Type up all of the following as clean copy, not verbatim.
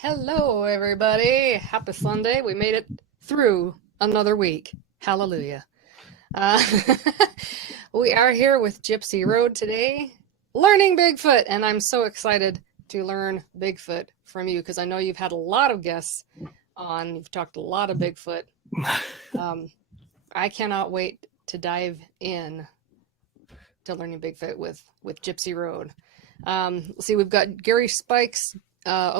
Hello, everybody. Happy Sunday. We made it through another week. Hallelujah. Uh, we are here with Gypsy Road today, learning Bigfoot, and I'm so excited to learn Bigfoot from you because I know you've had a lot of guests on. You've talked a lot of Bigfoot. I cannot wait to dive in to learning Bigfoot with Gypsy Road. Let's see, we've got Gary Spikes,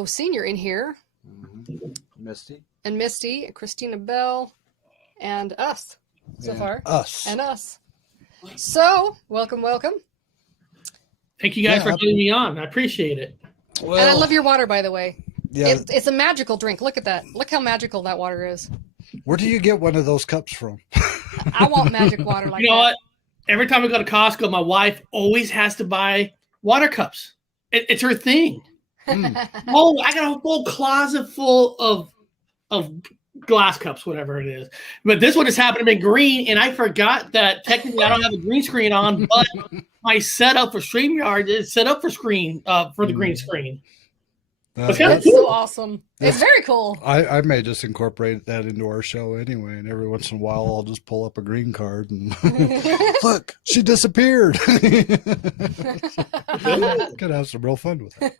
Senior in here. Misty. And Misty, Christina Bell, and us so far. Us. And us. So, welcome. Thank you guys for getting me on. I appreciate it. Well, and I love your water, by the way. Yeah. It's a magical drink. Look at that. Look how magical that water is. Where do you get one of those cups from? I want magic water like that. You know what? Every time we go to Costco, my wife always has to buy water cups. It's her thing. Oh, I got a whole closet full of glass cups, whatever it is. But this one just happened to be green, and I forgot that technically I don't have a green screen on, but my setup for StreamYard is set up for the green screen. That's so awesome. It's very cool. I may just incorporate that into our show anyway, and every once in a while I'll just pull up a green card and look, she disappeared. Could have some real fun with it.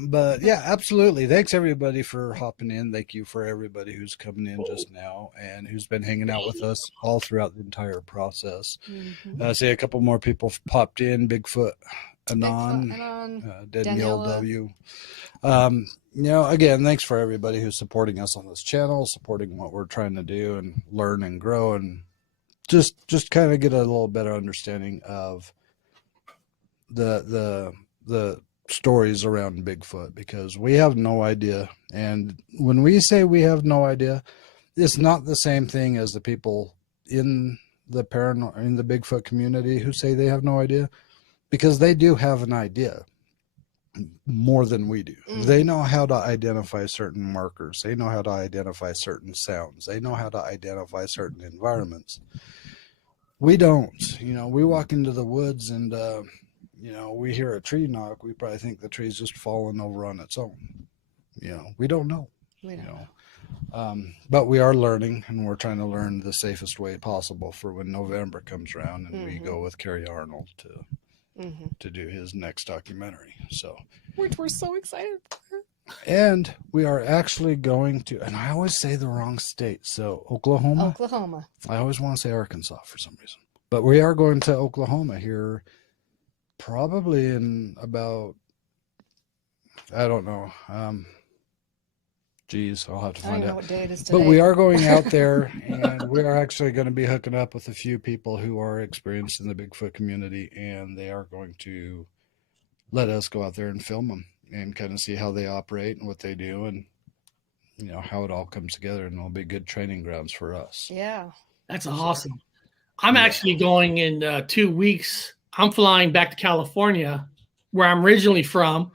But yeah, absolutely. Thanks everybody for hopping in. Thank you for everybody who's coming in just now and who's been hanging out with us all throughout the entire process. I see a couple more people popped in. Bigfoot Anon, Danielle W. Again, thanks for everybody who's supporting us on this channel, supporting what we're trying to do and learn and grow and just kind of get a little better understanding of the stories around Bigfoot, because we have no idea. And when we say we have no idea, it's not the same thing as the people in the Bigfoot community who say they have no idea, because they do have an idea more than we do. They know how to identify certain markers. They know how to identify certain sounds. They know how to identify certain environments. We don't. We walk into the woods and we hear a tree knock, we probably think the tree's just falling over on its own. We don't know. But we are learning, and we're trying to learn the safest way possible for when November comes around and we go with Kerry Arnold to do his next documentary. So, which we're so excited for. And we are actually going to, and I always say the wrong state, so Oklahoma. I always want to say Arkansas for some reason. But we are going to Oklahoma here probably in about, I don't know. I'll have to find out. What day it is today. But we are going out there, and we are actually going to be hooking up with a few people who are experienced in the Bigfoot community, and they are going to let us go out there and film them and kind of see how they operate and what they do, and how it all comes together, and it'll be good training grounds for us. Yeah, that's awesome. I'm actually going in 2 weeks. I'm flying back to California, where I'm originally from,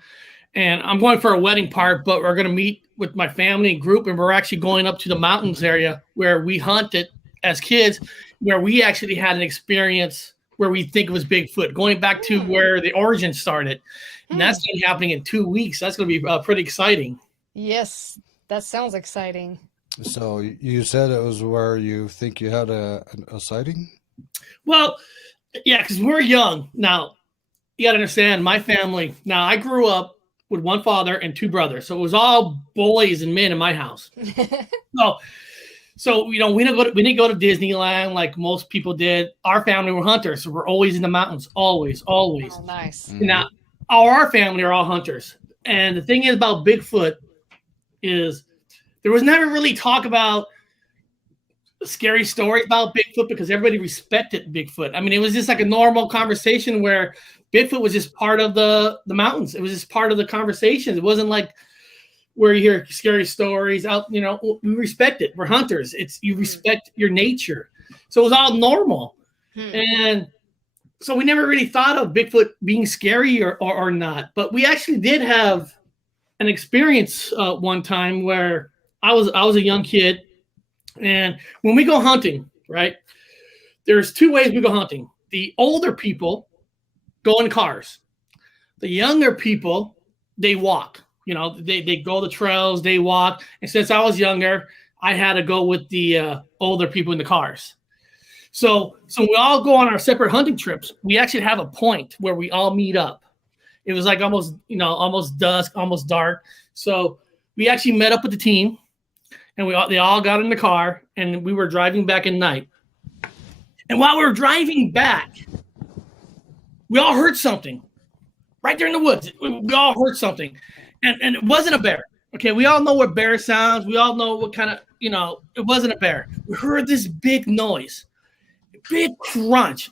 and I'm going for a wedding part, but we're going to meet with my family group, and we're actually going up to the mountains area where we hunted as kids, where we actually had an experience where we think it was Bigfoot, going back to where the origin started. And that's going to be happening in 2 weeks. That's going to be pretty exciting. Yes, that sounds exciting. So you said it was where you think you had a sighting? Well, yeah, because we're young. Now, you got to understand, my family, now I grew up with one father and two brothers. So it was all boys and men in my house. So we didn't go to Disneyland like most people did. Our family were hunters. So we're always in the mountains, always. Oh, nice. Now, our family are all hunters. And the thing is about Bigfoot is there was never really talk about scary story about Bigfoot because everybody respected Bigfoot. I mean, it was just like a normal conversation where Bigfoot was just part of the mountains. It was just part of the conversation. It wasn't like where you hear scary stories out, we respect it. We're hunters. You respect your nature. So it was all normal. And so we never really thought of Bigfoot being scary or not. But we actually did have an experience one time where I was a young kid. And when we go hunting, right, there's two ways we go hunting. The older people go in cars. The younger people, they walk. You know, they go the trails, they walk. And since I was younger, I had to go with the older people in the cars. So we all go on our separate hunting trips. We actually have a point where we all meet up. It was like almost dusk, almost dark. So we actually met up with the team, and they all got in the car, and we were driving back at night. And while we were driving back, we all heard something right there in the woods. We all heard something, and it wasn't a bear. Okay, we all know what bear sounds. We all know what kind of, it wasn't a bear. We heard this big noise. Big crunch,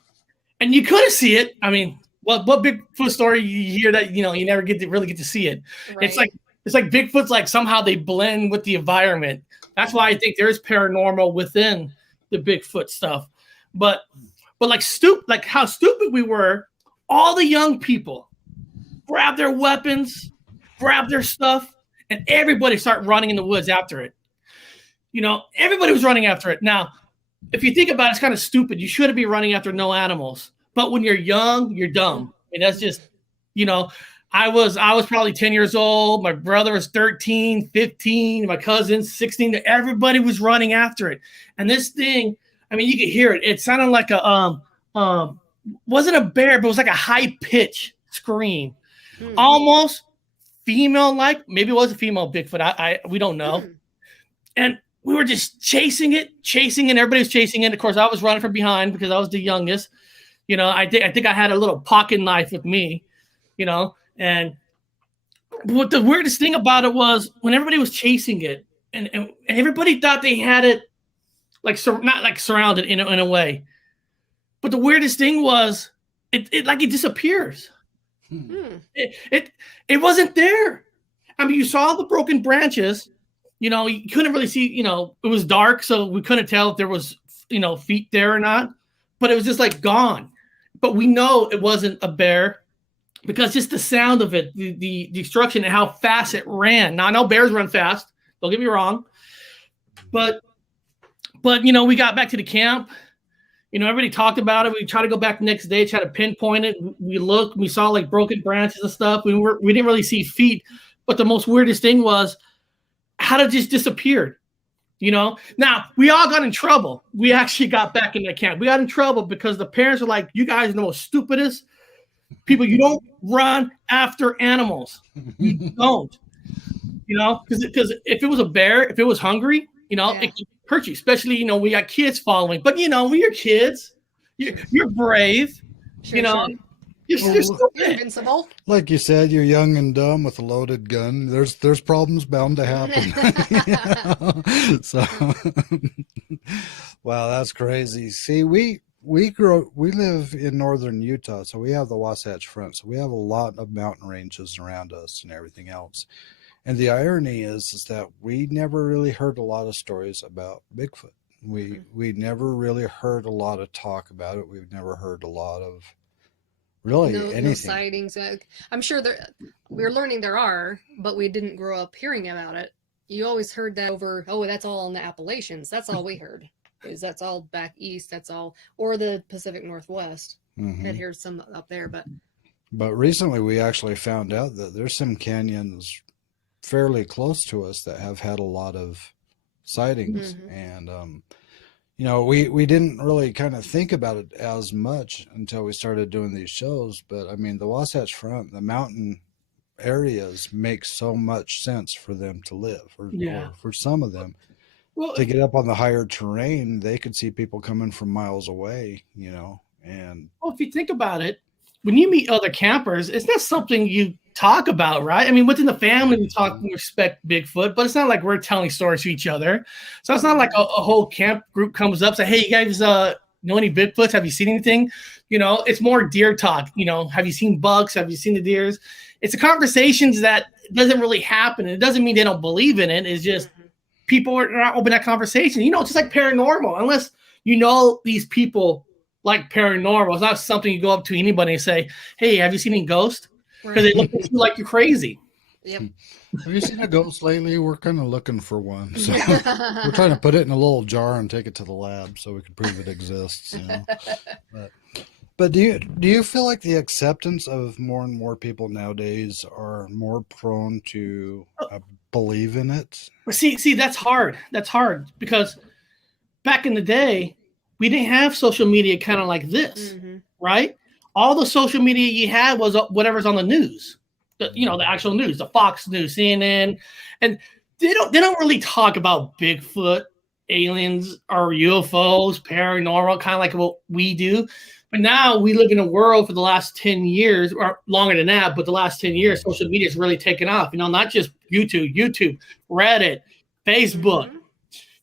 and you couldn't see it. I mean, what Bigfoot story you hear that you never really get to see it. Right. It's like Bigfoot's like somehow they blend with the environment. That's why I think there's paranormal within the Bigfoot stuff. But like how stupid we were. All the young people grab their weapons, grab their stuff, and everybody start running in the woods after it. Everybody was running after it. Now, if you think about it, it's kind of stupid. You shouldn't be running after no animals. But when you're young, you're dumb. I mean, that's just, I was probably 10 years old. My brother was 13, 15. My cousin's 16. Everybody was running after it. And this thing, I mean, you could hear it. It sounded like wasn't a bear, but it was like a high pitch scream. Almost female-like. Maybe it was a female Bigfoot. We don't know. And we were just chasing it. Everybody was chasing it. Of course, I was running from behind because I was the youngest. I think I had a little pocket knife with me, and what the weirdest thing about it was when everybody was chasing it and everybody thought they had it not like surrounded in a way. But the weirdest thing was it disappears. It wasn't there. I mean, you saw the broken branches. You couldn't really see, it was dark, so we couldn't tell if there was, feet there or not. But it was just like gone. But we know it wasn't a bear because just the sound of it, the destruction and how fast it ran. Now, I know bears run fast. Don't get me wrong. But we got back to the camp. Everybody talked about it. We tried to go back the next day, try to pinpoint it. We looked, we saw like broken branches and stuff. We didn't really see feet. But the most weirdest thing was how it just disappeared. Now we all got in trouble. We actually got back in the camp. We got in trouble because the parents were like, "You guys are the most stupidest people. You don't run after animals. You don't." Because if it was a bear, if it was hungry, it could hurt you. Especially, we got kids following. But when you're kids, you're brave. Sure. You're invincible. Like you said, you're young and dumb with a loaded gun. There's problems bound to happen. So, wow, that's crazy. See, we live in northern Utah, so we have the Wasatch Front. So we have a lot of mountain ranges around us and everything else. And the irony is that we never really heard a lot of stories about Bigfoot. We never really heard a lot of talk about it. We've never heard a lot of anything. No sightings. I'm sure we're learning there are, but we didn't grow up hearing about it. You always heard that that's all in the Appalachians. That's all we heard. That's all back east. That's all, or the Pacific Northwest. I'd hear some up there, but recently we actually found out that there's some canyons fairly close to us that have had a lot of sightings, and we didn't really kind of think about it as much until we started doing these shows. But I mean, the Wasatch Front, the mountain areas make so much sense for them to live, or for some of them. Well, to get up on the higher terrain, they could see people coming from miles away, and if you think about it, when you meet other campers, it's not something you talk about, right? I mean, within the family, we respect Bigfoot, but it's not like we're telling stories to each other. So it's not like a whole camp group comes up, say, "Hey, you guys, know any Bigfoots? Have you seen anything?" It's more deer talk. Have you seen bucks? Have you seen the deers? It's the conversations that doesn't really happen. And it doesn't mean they don't believe in it. It's just people are not open to that conversation. It's just like paranormal. Unless these people like paranormal, it's not something you go up to anybody and say, "Hey, have you seen any ghosts?" Because they look at you like you're crazy. Yep. Have you seen a ghost lately? We're kind of looking for one. So we're trying to put it in a little jar and take it to the lab so we can prove it exists. But do you feel like the acceptance of more and more people nowadays are more prone to believe in it? But see, that's hard. That's hard because back in the day, we didn't have social media kind of like this, right? All the social media you had was whatever's on the news, the actual news, the Fox News, CNN, and they don't really talk about Bigfoot, aliens, or UFOs, paranormal, kind of like what we do. But now we live in a world for the last 10 years, or longer than that, but the last 10 years, social media has really taken off. Not just YouTube, Reddit, Facebook.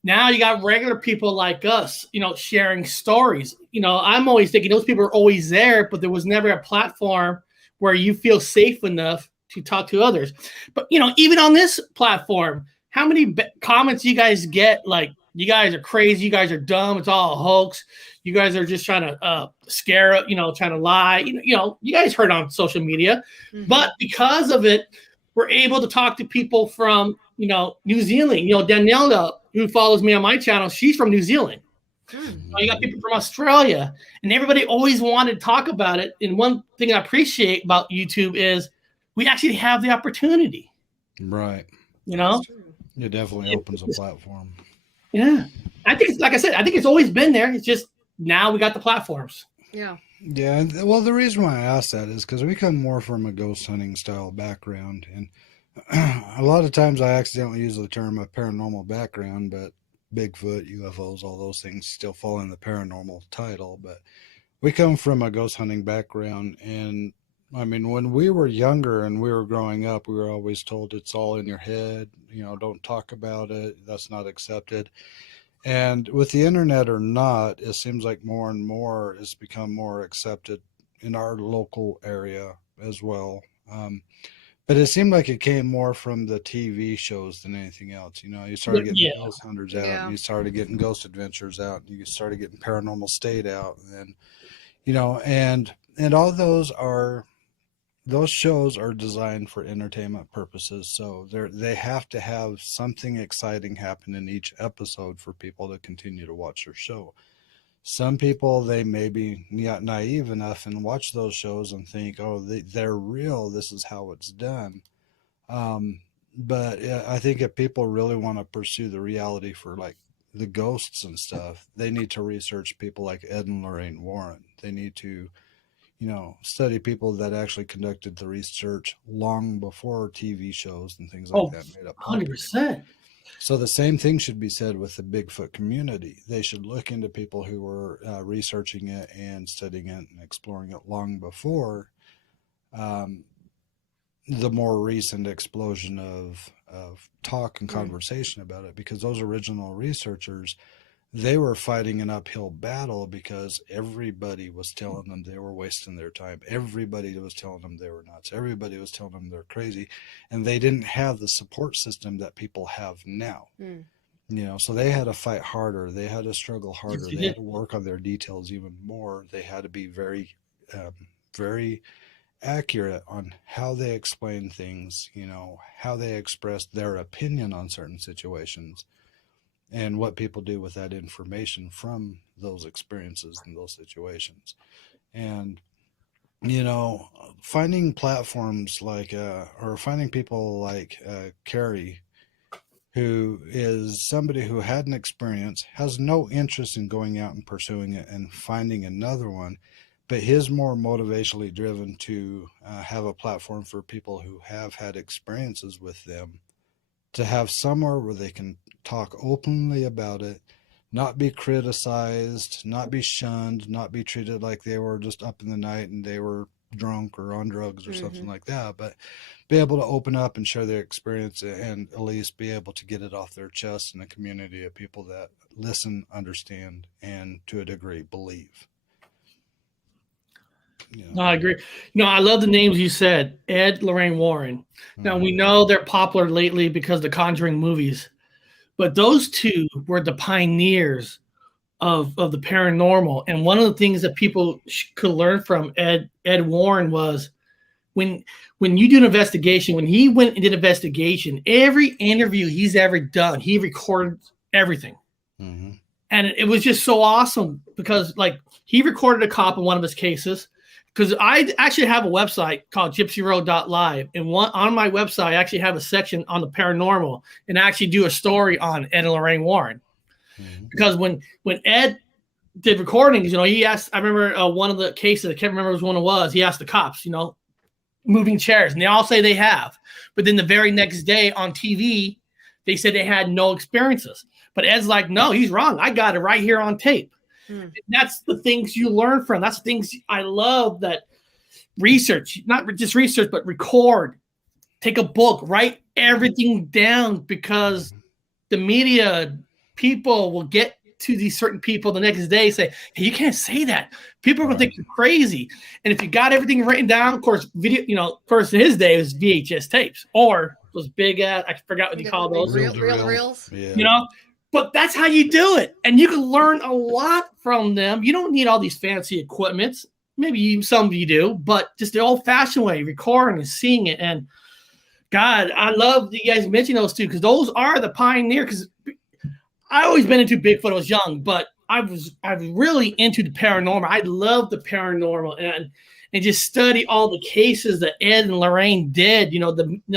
Now you got regular people like us, sharing stories. I'm always thinking those people are always there, but there was never a platform where you feel safe enough to talk to others. But, even on this platform, how many comments you guys get? Like, you guys are crazy. You guys are dumb. It's all a hoax. You guys are just trying to scare, trying to lie. You guys heard on social media. But because of it, we're able to talk to people from, New Zealand. Daniela, who follows me on my channel, she's from New Zealand. You got people from Australia, and everybody always wanted to talk about it. And one thing I appreciate about YouTube is we actually have the opportunity. Right. It definitely opens a platform. Yeah. I think, like I said, it's always been there. It's just now we got the platforms. Yeah. Yeah. Well, the reason why I asked that is because we come more from a ghost hunting style background. And a lot of times I accidentally use the term a paranormal background, but Bigfoot, UFOs, all those things still fall in the paranormal title. But we come from a ghost hunting background. And I mean, when we were younger and we were growing up, we were always told it's all in your head. Don't talk about it. That's not accepted. And with the internet or not, it seems like more and more it's become more accepted in our local area as well. But it seemed like it came more from the TV shows than anything else. You started getting ghost hunters out, and you started getting ghost adventures out, and you started getting paranormal state out, and and all those shows are designed for entertainment purposes. So they have to have something exciting happen in each episode for people to continue to watch their show. Some people, they may be naive enough and watch those shows and think, oh, they're real. This is how it's done. But I think if people really want to pursue the reality for like the ghosts and stuff, they need to research people like Ed and Lorraine Warren. They need to study people that actually conducted the research long before TV shows and things like that made up. 100%. So the same thing should be said with the Bigfoot community. They should look into people who were researching it and studying it and exploring it long before the more recent explosion of talk and conversation about it, because those original researchers, they were fighting an uphill battle because everybody was telling them they were wasting their time. Everybody was telling them they were nuts. Everybody was telling them they're crazy. And they didn't have the support system that people have now. So they had to fight harder. They had to struggle harder. They had to work on their details even more. They had to be very, very accurate on how they explain things, how they express their opinion on certain situations, and what people do with that information from those experiences and those situations. And, finding platforms like, or finding people like Carrie, who is somebody who had an experience, has no interest in going out and pursuing it and finding another one, but he's more motivationally driven to have a platform for people who have had experiences with them, to have somewhere where they can talk openly about it, not be criticized, not be shunned, not be treated like they were just up in the night and they were drunk or on drugs or something like that, but be able to open up and share their experience and at least be able to get it off their chest in a community of people that listen, understand, and to a degree believe. No, I agree. I love the names you said. Ed, Lorraine Warren. Now, we know they're popular lately because of the Conjuring movies, but those two were the pioneers of the paranormal. And one of the things that people could learn from Ed Warren was when you do an investigation, when he went and did an investigation, every interview he's ever done, he recorded everything. And it was just so awesome because like he recorded a cop in one of his cases. Because I actually have a website called gypsyroad.live. And on my website, I actually have a section on the paranormal and actually do a story on Ed and Lorraine Warren. Mm-hmm. Because when Ed did recordings, he asked, I remember one of the cases, I can't remember which one it was, he asked the cops, moving chairs. And they all say they have. But then the very next day on TV, they said they had no experiences. But Ed's like, no, he's wrong. I got it right here on tape. That's the things you learn from. That's the things I love, that research, not just research, but record, take a book, write everything down, because the media people will get to these certain people the next day, say, hey, you can't say that. People are going to think you're crazy. And if you got everything written down, of course, video, of course, in his day, it was VHS tapes or those big, I forgot what you call those. Reels. Yeah. But that's how you do it. And you can learn a lot from them. You don't need all these fancy equipments. Maybe some of you do, but just the old-fashioned way, recording and seeing it. And God, I love that you guys mentioned those two, because those are the pioneer. Because I always been into Bigfoot when I was young, but I was really into the paranormal. I love the paranormal and just study all the cases that Ed and Lorraine did.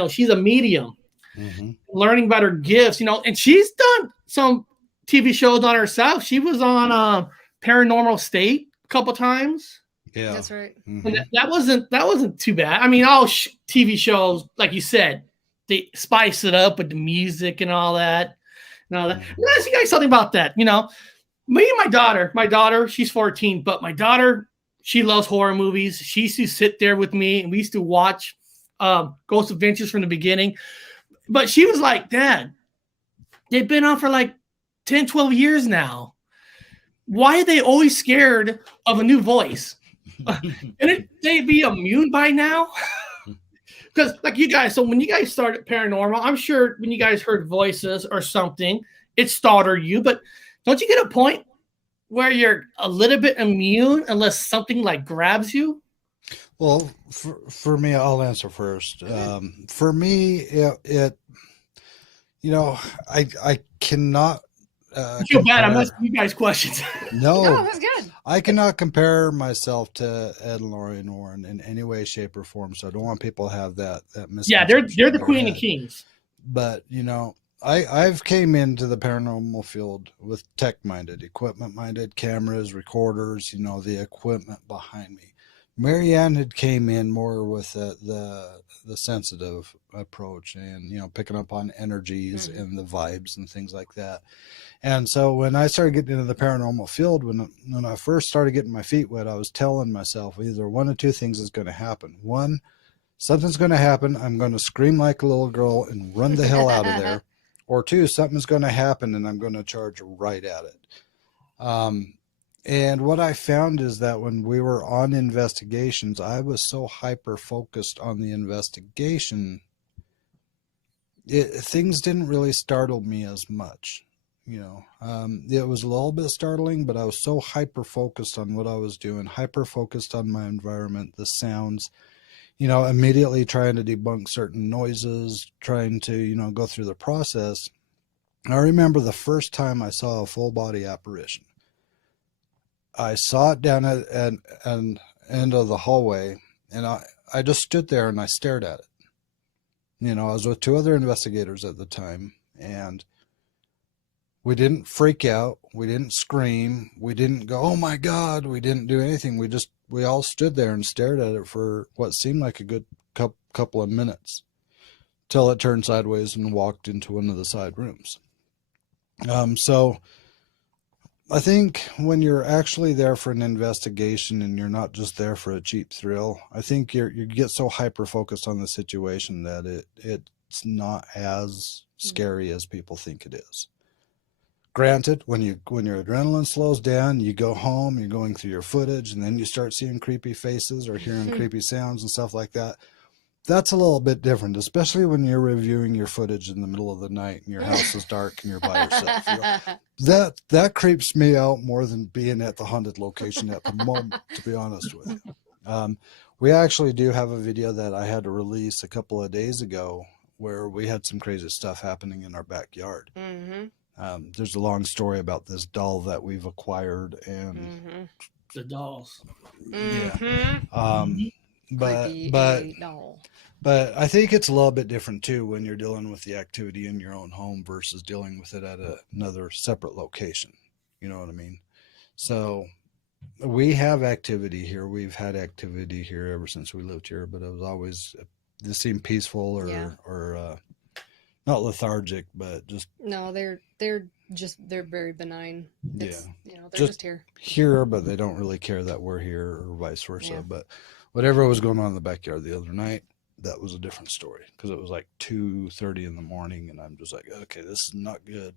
She's a medium. Mm-hmm. Learning about her gifts, and she's done some TV shows on herself. She was on Paranormal State a couple times. Yeah, that's right. Mm-hmm. And that wasn't too bad. I mean, all TV shows, like you said, they spice it up with the music and all that. Mm-hmm. Let's ask you guys something about that. Me and my daughter, she's 14, but my daughter, she loves horror movies. She used to sit there with me, and we used to watch Ghost Adventures from the beginning. But she was like, Dad, they've been on for like 10, 12 years now. Why are they always scared of a new voice? Couldn't they be immune by now? Because like you guys, so when you guys started paranormal, I'm sure when you guys heard voices or something, it startled you. But don't you get a point where you're a little bit immune unless something like grabs you? Well, for me, I'll answer first. For me, I cannot. I feel bad. I'm asking you guys questions. No, that's good. I cannot compare myself to Ed and Lorraine Warren in any way, shape, or form. So I don't want people to have that misconception. Yeah, they're the queen of kings. But I've came into the paranormal field with tech-minded, equipment-minded, cameras, recorders. The equipment behind me. Marianne had came in more with the sensitive approach and picking up on energies and the vibes and things like that. And so when I started getting into the paranormal field, when I first started getting my feet wet, I was telling myself either one of two things is going to happen. One, something's going to happen. I'm going to scream like a little girl and run the hell out of there. Or two, something's going to happen and I'm going to charge right at it. And what I found is that when we were on investigations, I was so hyper-focused on the investigation, things didn't really startle me as much. It was a little bit startling, but I was so hyper-focused on what I was doing, hyper-focused on my environment, the sounds, immediately trying to debunk certain noises, trying to, go through the process. I remember the first time I saw a full-body apparition. I saw it down at an end of the hallway, and I just stood there and I stared at it. I was with two other investigators at the time, and we didn't freak out. We didn't scream. We didn't go, oh my God. We didn't do anything. We all stood there and stared at it for what seemed like a good couple of minutes till it turned sideways and walked into one of the side rooms. So I think when you're actually there for an investigation and you're not just there for a cheap thrill, I think you get so hyper-focused on the situation that it's not as scary as people think it is. Granted, when your adrenaline slows down, you go home, you're going through your footage, and then you start seeing creepy faces or hearing creepy sounds and stuff like that. That's a little bit different, especially when you're reviewing your footage in the middle of the night and your house is dark and you're by yourself. That creeps me out more than being at the haunted location at the moment, to be honest with you. We actually do have a video that I had to release a couple of days ago where we had some crazy stuff happening in our backyard. Mm-hmm. There's a long story about this doll that we've acquired, and Mm-hmm. The dolls. yeah. Mm-hmm. But Creepy but doll. but I think it's a little bit different too when you're dealing with the activity in your own home versus dealing with it at another separate location. You know what I mean? So we have activity here. We've had activity here ever since we lived here, but it was always this seemed peaceful or not lethargic, but just No, they're very benign. It's, they're just here. here, but they don't really care that we're here or vice versa. Yeah. But whatever was going on in the backyard the other night, that was a different story because it was like 2:30 in the morning, and I'm just like, okay, this is not good.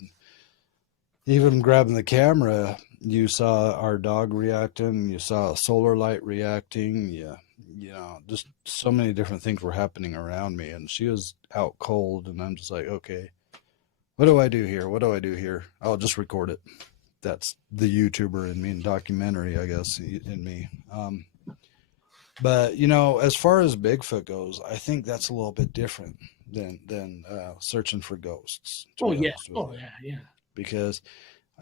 Even grabbing the camera, you saw our dog reacting, you saw a solar light reacting, just so many different things were happening around me, and she was out cold, and I'm just like, okay, what do I do here? What do I do here? I'll just record it. That's the YouTuber in me, and documentary, I guess, in me. But as far as Bigfoot goes, I think that's a little bit different than searching for ghosts. Oh yeah. Yeah. Because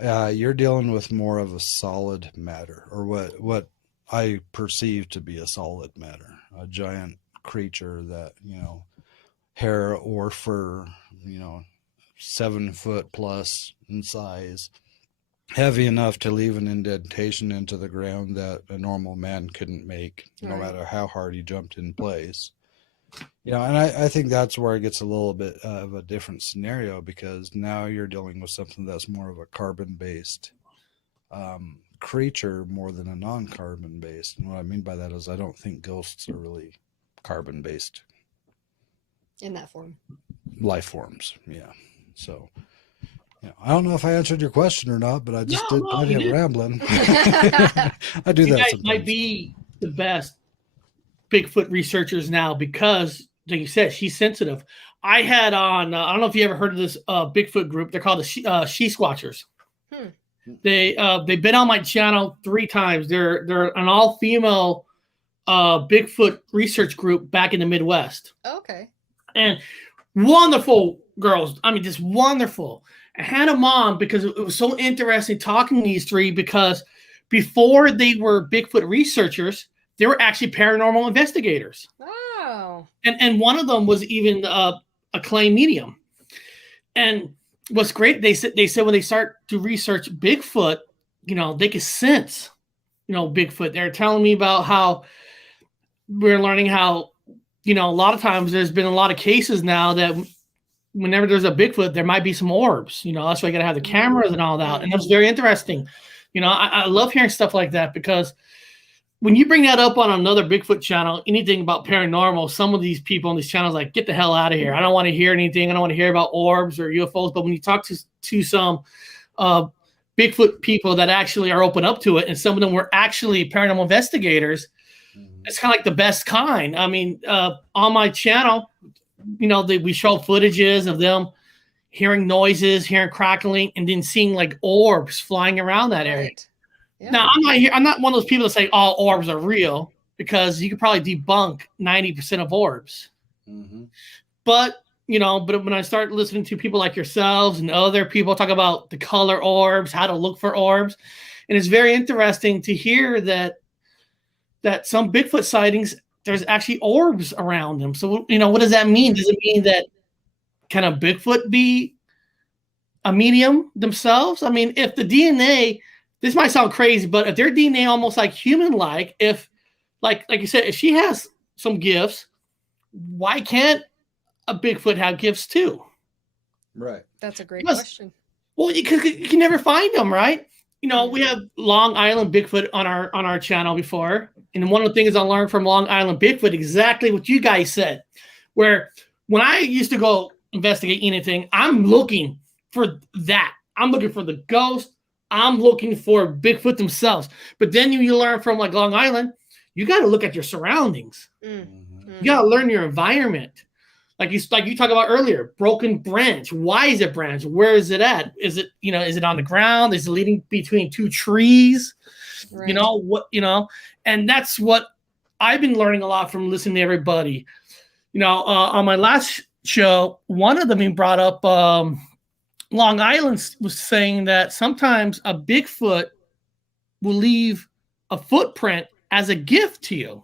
you're dealing with more of a solid matter, or what I perceive to be a solid matter, a giant creature that, hair or fur, 7 foot plus in size, heavy enough to leave an indentation into the ground that a normal man couldn't make, no matter how hard he jumped in place. And I think that's where it gets a little bit of a different scenario, because now you're dealing with something that's more of a carbon-based creature more than a non-carbon-based. And what I mean by that is I don't think ghosts are really carbon-based. In that form. Life forms, yeah. So, I don't know if I answered your question or not, but I just did plenty of rambling. I do that sometimes. Might be the best Bigfoot researchers now because, like you said, she's sensitive. I had on, I don't know if you ever heard of this Bigfoot group. They're called the She Squatchers. They've been on my channel 3 times. They're an all-female Bigfoot research group back in the Midwest. Okay. And wonderful girls. I mean, just wonderful. I had them on because it was so interesting talking to these 3, because before they were Bigfoot researchers, they were actually paranormal investigators. Wow. And one of them was even a clay medium. And what's great, they said when they start to research Bigfoot, they could sense, Bigfoot. They're telling me about how we're learning how, a lot of times there's been a lot of cases now that whenever there's a Bigfoot, there might be some orbs. That's why you got to have the cameras and all that. And that's very interesting. I love hearing stuff like that, because when you bring that up on another Bigfoot channel, anything about paranormal, some of these people on these channels like, get the hell out of here. I don't want to hear anything. I don't want to hear about orbs or UFOs. But when you talk to some Bigfoot people that actually are open up to it, and some of them were actually paranormal investigators, it's kind of like the best kind. I mean, on my channel, we show footages of them hearing noises, hearing crackling, and then seeing like orbs flying around that area. Yeah. Now, I'm not one of those people that say all orbs are real, because you could probably debunk 90% of orbs. Mm-hmm. But when I start listening to people like yourselves and other people talk about the color orbs, how to look for orbs, and it's very interesting to hear that some Bigfoot sightings, there's actually orbs around them. So, what does that mean? Does it mean that can a Bigfoot be a medium themselves? I mean, if the DNA, this might sound crazy, but if their DNA almost like human-like, if like you said, if she has some gifts, why can't a Bigfoot have gifts too? Right. That's a great question. Well, you can never find them, right? We have Long Island Bigfoot on our channel before. And one of the things I learned from Long Island Bigfoot, exactly what you guys said, where when I used to go investigate anything, I'm looking for that. I'm looking for the ghost. I'm looking for Bigfoot themselves. But then you learn from like Long Island, you got to look at your surroundings. Mm-hmm. You got to learn your environment. Like you talked about earlier, broken branch. Why is it branch? Where is it at? Is it, is it on the ground? Is it leading between 2 trees? Right. And that's what I've been learning a lot from listening to everybody. On my last show, one of them brought up Long Island was saying that sometimes a Bigfoot will leave a footprint as a gift to you.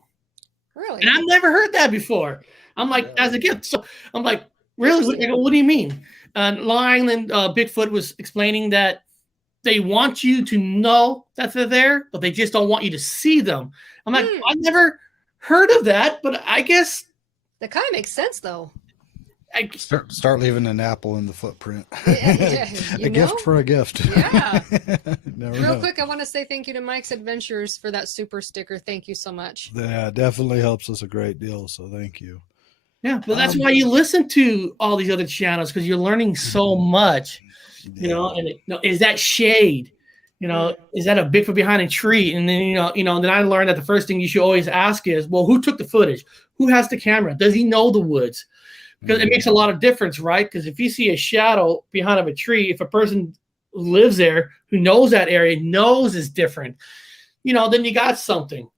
Really? And I've never heard that before. I'm like, as a gift. So I'm like, really? What do you mean? Long Island Bigfoot was explaining that they want you to know that they're there, but they just don't want you to see them. I'm like, I've never heard of that, but I guess that kind of makes sense, though. Start leaving an apple in the footprint. A gift for a gift. Yeah. Real quick, I want to say thank you to Mike's Adventures for that super sticker. Thank you so much. Yeah, definitely helps us a great deal. So thank you. Yeah, but that's why you listen to all these other channels, because you're learning so much. You know, and is that shade? You know, is that a Bigfoot behind a tree? And then then I learned that the first thing you should always ask is, well, who took the footage? Who has the camera? Does he know the woods? Because it makes a lot of difference, right? Because if you see a shadow behind of a tree, if a person who lives there, who knows that area, knows is different, then you got something.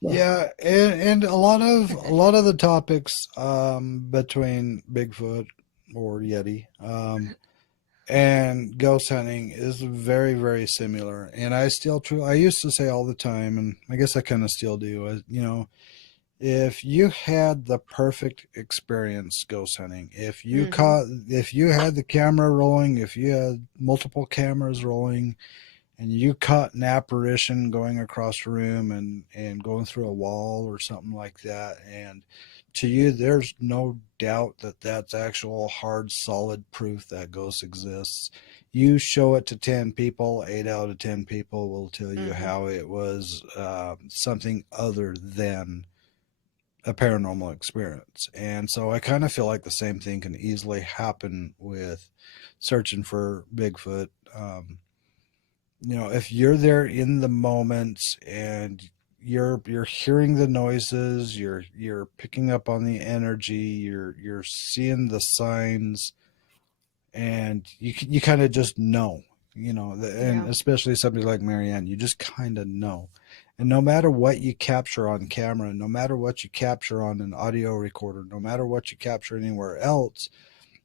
Yeah, and a lot of the topics between Bigfoot or Yeti and ghost hunting is very, very similar. And I used to say all the time, and I guess I kind of still do, if you had the perfect experience ghost hunting, if you had the camera rolling, if you had multiple cameras rolling, and you caught an apparition going across the room and going through a wall or something like that, and to you there's no doubt that that's actual hard solid proof that ghost exists, you show it to 10 people, 8 out of 10 people will tell you how it was something other than a paranormal experience. And so I kind of feel like the same thing can easily happen with searching for Bigfoot. If you're there in the moment and you're hearing the noises, you're picking up on the energy, you're seeing the signs, and you kind of just know, and especially somebody like Marianne, you just kind of know. And no matter what you capture on camera, no matter what you capture on an audio recorder, no matter what you capture anywhere else,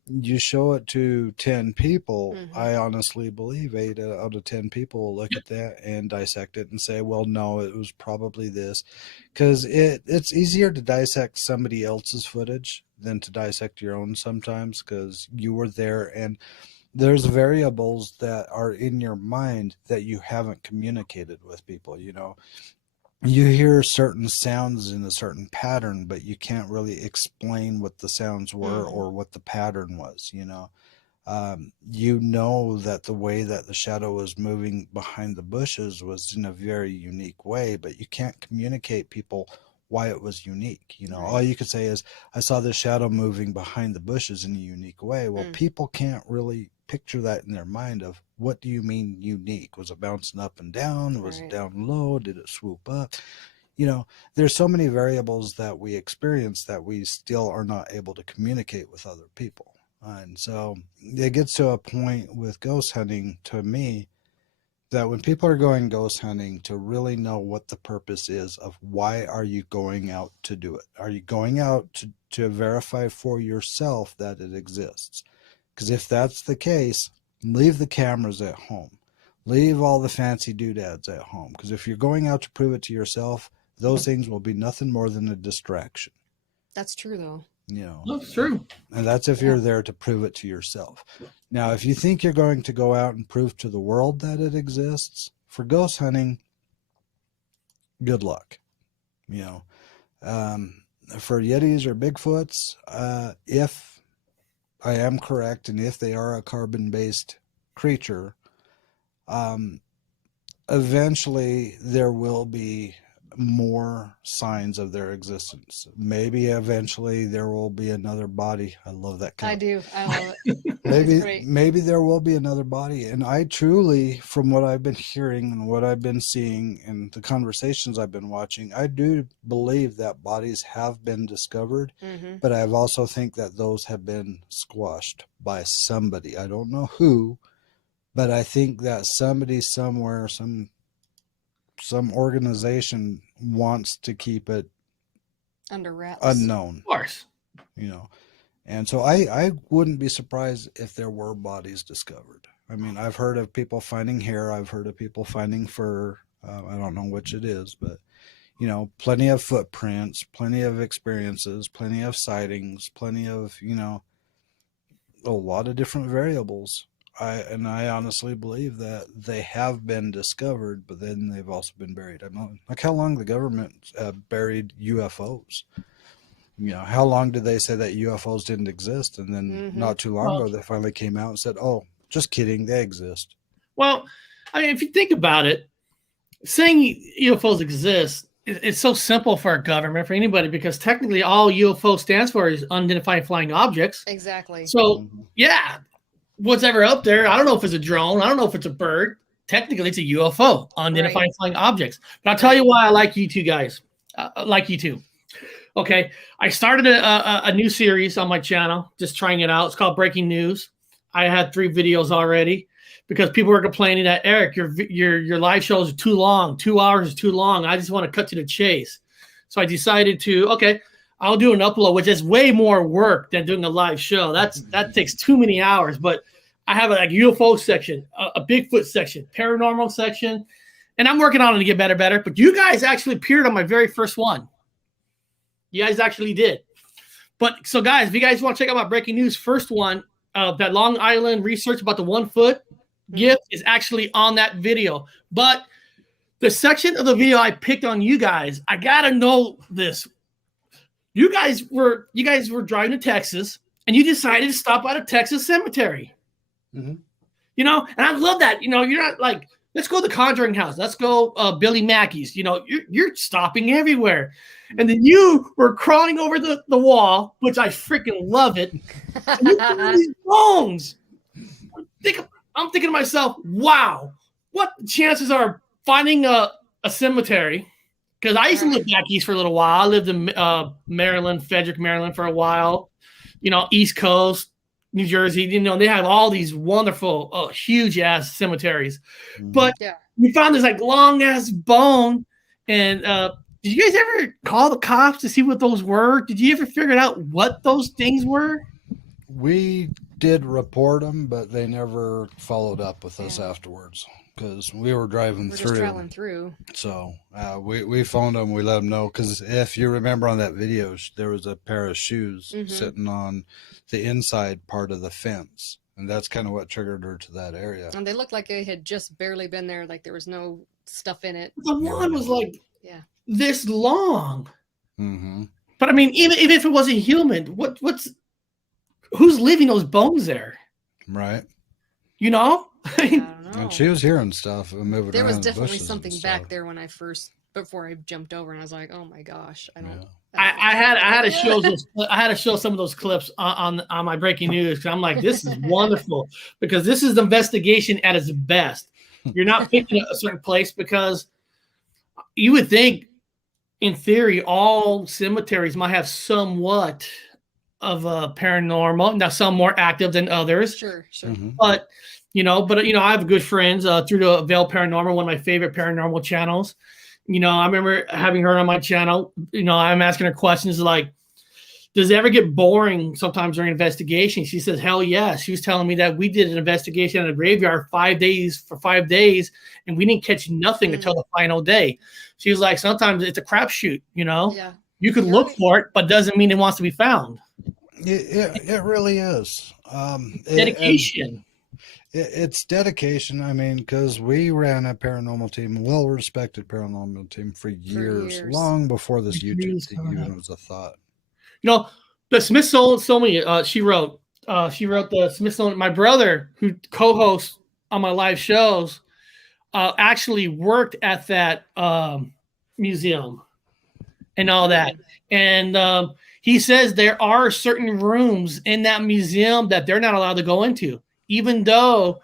you show it to 10 people, I honestly believe 8 out of 10 people will look at that and dissect it and say, well, no, it was probably this. Because it's easier to dissect somebody else's footage than to dissect your own sometimes, because you were there and there's variables that are in your mind that you haven't communicated with people. You hear certain sounds in a certain pattern, but you can't really explain what the sounds were or what the pattern was. You know that the way that the shadow was moving behind the bushes was in a very unique way, but you can't communicate people why it was unique. Right. All you could say is, I saw the shadow moving behind the bushes in a unique way. Well, people can't really picture that in their mind of, what do you mean unique? Was it bouncing up and down? Was it down low? Did it swoop up? There's so many variables that we experience that we still are not able to communicate with other people. And so it gets to a point with ghost hunting, to me, that when people are going ghost hunting, to really know what the purpose is of why are you going out to do it? Are you going out to verify for yourself that it exists? Because if that's the case, leave the cameras at home. Leave all the fancy doodads at home. Because if you're going out to prove it to yourself, those things will be nothing more than a distraction. That's true, though. That's true. And that's if you're there to prove it to yourself. Now, if you think you're going to go out and prove to the world that it exists, for ghost hunting, good luck. For Yetis or Bigfoots, if I am correct, and if they are a carbon-based creature, eventually there will be more signs of their existence. Maybe eventually there will be another body. I love that kind. I do. I love it. Maybe there will be another body. And I truly, from what I've been hearing and what I've been seeing and the conversations I've been watching, I do believe that bodies have been discovered, but I also think that those have been squashed by somebody. I don't know who, but I think that somebody somewhere, some organization wants to keep it under wraps, unknown. Of course. And so I wouldn't be surprised if there were bodies discovered. I mean, I've heard of people finding hair. I've heard of people finding fur. I don't know which it is, but, you know, plenty of footprints, plenty of experiences, plenty of sightings, plenty of, you know, a lot of different variables. I honestly believe that they have been discovered, but then they've also been buried. I know, like how long the government buried UFOs. You know, how long did they say that UFOs didn't exist? And then not too long ago, they finally came out and said, oh, just kidding, they exist. Well, I mean, if you think about it, saying UFOs exist, it's so simple for a government, for anybody, because technically all UFO stands for is unidentified flying objects. Exactly. So, yeah, what's ever up there, I don't know if it's a drone, I don't know if it's a bird. Technically, it's a UFO, unidentified flying objects. But I'll tell you why I like you two guys. I like you two. Okay, I started a new series on my channel, just trying it out. It's called Breaking News. I had 3 videos already because people were complaining that, Eric, your live shows are too long. 2 hours is too long. I just want to cut to the chase. So I decided to, okay, I'll do an upload, which is way more work than doing a live show. That takes too many hours. But I have a UFO section, a Bigfoot section, paranormal section, and I'm working on it to get better. But you guys actually appeared on my very first one. You guys actually did. But so, guys, if you guys want to check out my Breaking News first one, that Long Island research about the 1 foot gift is actually on that video. But the section of the video I picked on you guys, I gotta know this. You guys were driving to Texas, and you decided to stop at a Texas cemetery. Mm-hmm. You know, and I love that. You know, you're not like, let's go to the Conjuring House. Let's go Billy Mackey's. You know, you're stopping everywhere. And then you were crawling over the wall, which I freaking love it. And you found these bones. I'm thinking to myself, wow, what chances are finding a cemetery? Because I used to live back east for a little while. I lived in Maryland, Frederick, Maryland for a while. You know, East Coast, New Jersey. You know, they have all these wonderful, huge-ass cemeteries. Mm-hmm. But we found this, like, long-ass bone. And did you guys ever call the cops to see what those were? Did you ever figure out what those things were? We did report them, but they never followed up with us afterwards because we were driving through. Just traveling through. So we phoned them. We let them know because if you remember on that video, there was a pair of shoes sitting on the inside part of the fence. And that's kind of what triggered her to that area. And they looked like they had just barely been there. Like there was no stuff in it. The one was like this long. Mm-hmm. But I mean, even if it wasn't human, who's leaving those bones there? Right. You know? I don't know. And she was hearing stuff and moving there around. Was definitely something back there when before I jumped over, and I was like, oh my gosh, I don't. I had to show some of those clips on my Breaking News because I'm like, this is wonderful because this is the investigation at its best. You're not picking a certain place because you would think, in theory, all cemeteries might have somewhat of a paranormal. Now, some more active than others. Sure. Mm-hmm. But I have good friends through the Veil Paranormal, one of my favorite paranormal channels. You know, I remember having her on my channel. You know, I'm asking her questions like, does it ever get boring sometimes during investigation? She says, hell yeah. She was telling me that we did an investigation at a graveyard 5 days, and we didn't catch nothing until the final day. She was like, sometimes it's a crapshoot, you know? Yeah. You could look for it, but doesn't mean it wants to be found. It really is. Dedication. It's dedication. I mean, because we ran a paranormal team, a well-respected paranormal team for years, long before this YouTube thing even was a thought. You know, the Smithsonian, she wrote the Smithsonian. My brother, who co-hosts on my live shows, actually worked at that museum and all that. And he says there are certain rooms in that museum that they're not allowed to go into, even though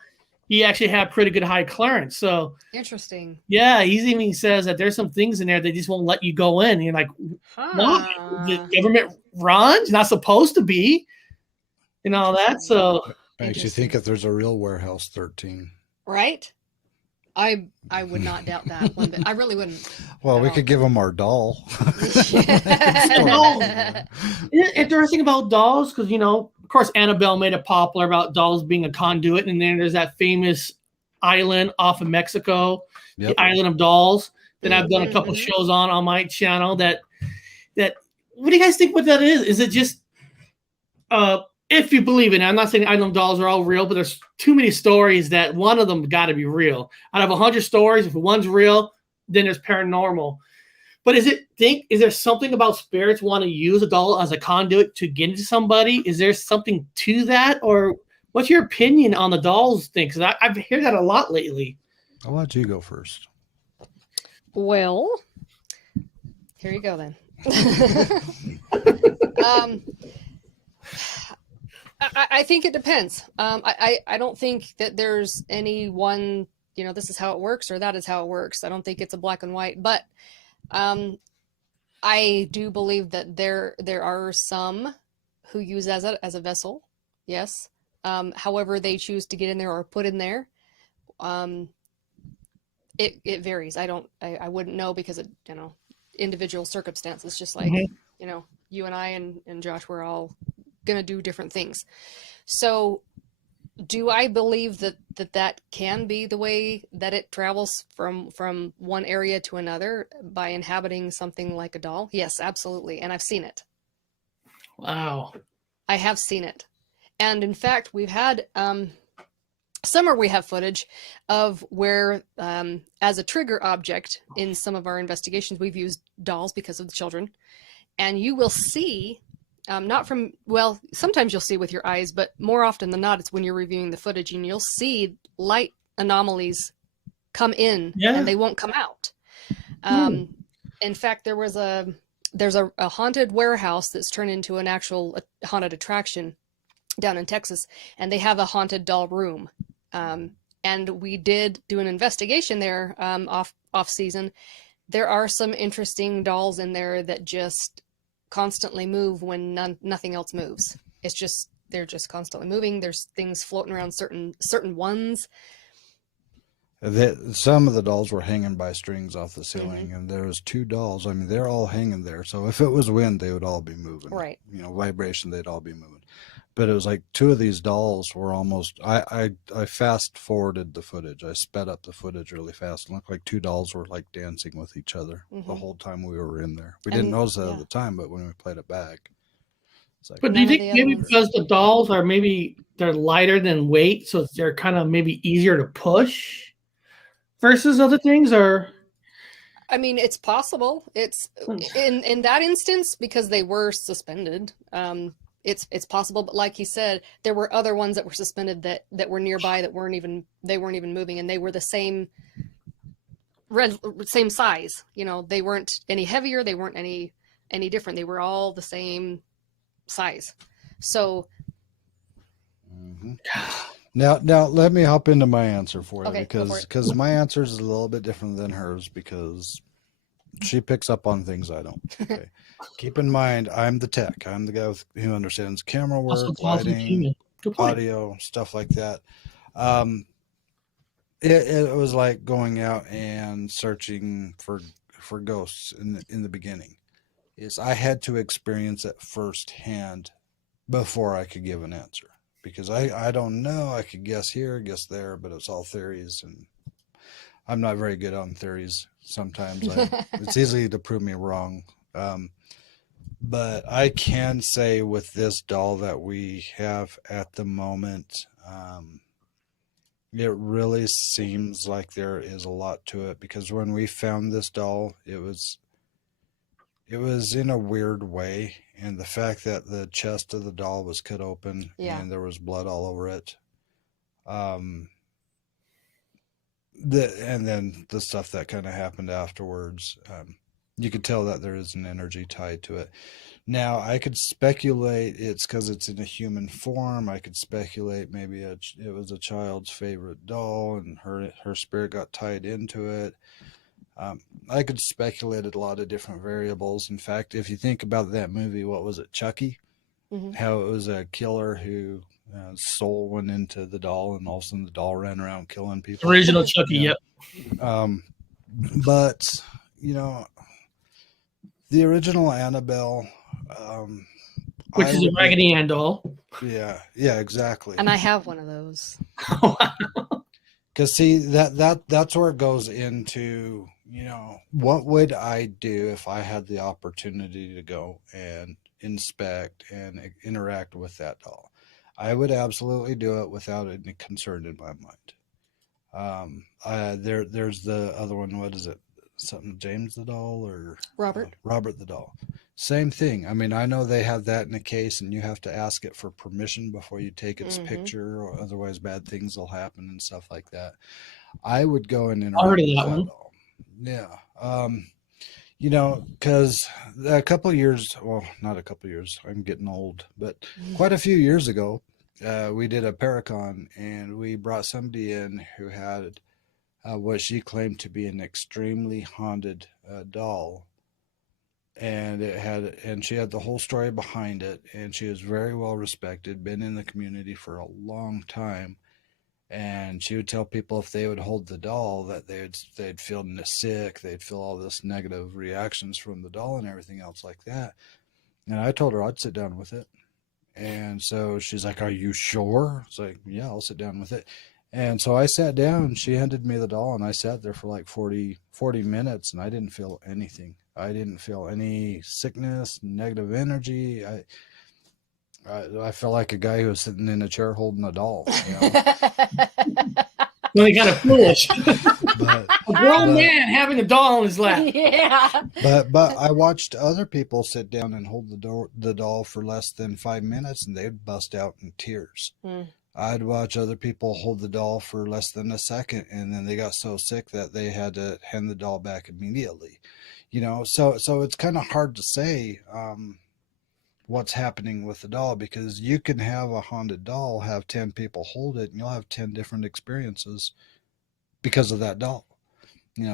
he actually had pretty good high clearance. So interesting. Yeah, he even says that there's some things in there they just won't let you go in. And you're like, what? The government runs? Not supposed to be. You know, that's so. Makes you think if there's a real Warehouse 13. Right? I would not doubt that one bit. I really wouldn't. Well, at we all. could give them our doll. Isn't it interesting about dolls? Because, of course, Annabelle made it popular about dolls being a conduit. And then there's that famous island off of Mexico, Yep. the Island of Dolls, that I've done a couple Mhm. shows on my channel. That what do you guys think what that is? Is it just, if you believe it, I'm not saying Island of Dolls are all real, but there's too many stories that one of them got to be real. Out of 100 stories, if one's real, then there's paranormal. But is there something about spirits want to use a doll as a conduit to get into somebody? Is there something to that? Or what's your opinion on the dolls thing? Because I've heard that a lot lately. I'll let you go first. Well, here you go then. I think it depends. I don't think that there's any one, this is how it works or that is how it works. I don't think it's a black and white, but I do believe that there are some who use as a vessel. Yes. However they choose to get in there or put in there. It varies. I wouldn't know because it, individual circumstances, just like, you and I and Josh, we're all going to do different things. So do I believe that can be the way that it travels from one area to another by inhabiting something like a doll? Yes, absolutely. And I've seen it. Wow. I have seen it. And in fact, we've had, summer we have footage of where, as a trigger object in some of our investigations, we've used dolls because of the children. And you will see, sometimes you'll see with your eyes, but more often than not, it's when you're reviewing the footage and you'll see light anomalies come in and they won't come out. In fact, there's a haunted warehouse that's turned into an actual haunted attraction down in Texas, and they have a haunted doll room. And we did do an investigation there off season. There are some interesting dolls in there that just constantly move when nothing else moves. They're just constantly moving. There's things floating around certain ones. Some of the dolls were hanging by strings off the ceiling, and there was 2 dolls. I mean, they're all hanging there. So if it was wind, they would all be moving. Right. Vibration, they'd all be moving. But it was like 2 of these dolls were almost. I fast forwarded the footage. I sped up the footage really fast. It looked like 2 dolls were like dancing with each other the whole time we were in there. We didn't notice that at the time, but when we played it back, it's like. But do you think maybe because the dolls are they're lighter than weight, so they're kind of maybe easier to push versus other things, or? I mean, it's possible. It's in that instance because they were suspended. It's possible, but like he said, there were other ones that were suspended that were nearby that weren't even moving, and they were the same size. They weren't any heavier, they weren't any different. They were all the same size. So Now let me hop into my answer for you, okay, because my answer is a little bit different than hers because she picks up on things I don't. Okay. Keep in mind, I'm the tech. I'm the guy who understands camera work, lighting, audio, stuff like that. It was like going out and searching for ghosts in the beginning. I had to experience it firsthand before I could give an answer. Because I don't know. I could guess here, guess there, but it's all theories, and I'm not very good on theories. Sometimes it's easy to prove me wrong. But I can say with this doll that we have at the moment, it really seems like there is a lot to it. Because when we found this doll, it was in a weird way. And the fact that the chest of the doll was cut open and there was blood all over it. And then the stuff that kind of happened afterwards, you could tell that there is an energy tied to it. Now, I could speculate it's because it's in a human form. I could speculate maybe it was a child's favorite doll and her spirit got tied into it. I could speculate a lot of different variables. In fact, if you think about that movie, what was it, Chucky? how it was a killer who soul went into the doll, and all of a sudden the doll ran around killing people. Original Chucky, Yeah. yep. But the original Annabelle, Which is a Raggedy Ann doll. Yeah, exactly. And I have one of those. Because see, that's where it goes into, what would I do if I had the opportunity to go and inspect and interact with that doll? I would absolutely do it without any concern in my mind. There's the other one. What is it? Something James the doll or Robert? Robert the doll. Same thing. I mean, I know they have that in a case, and you have to ask it for permission before you take its picture, or otherwise bad things will happen and stuff like that. I would go and interact with that doll. Yeah. Because a couple of years, well, not a couple of years, I'm getting old, but quite a few years ago, we did a Paracon, and we brought somebody in who had what she claimed to be an extremely haunted doll. And she had the whole story behind it, and she was very well respected, been in the community for a long time. And she would tell people if they would hold the doll that they'd feel sick, they'd feel all this negative reactions from the doll and everything else like that. And I told her I'd sit down with it. And so she's like, "Are you sure?" It's like, "Yeah, I'll sit down with it." And so I sat down, she handed me the doll, and I sat there for like 40 minutes, and I didn't feel anything. I didn't feel any sickness, negative energy. I felt like a guy who was sitting in a chair holding a doll. Really kind of foolish. A grown man having a doll in his lap. Yeah. But I watched other people sit down and hold the doll for less than 5 minutes, and they'd bust out in tears. I'd watch other people hold the doll for less than a second, and then they got so sick that they had to hand the doll back immediately. So it's kind of hard to say what's happening with the doll, because you can have a haunted doll, have 10 people hold it, and you'll have 10 different experiences because of that doll.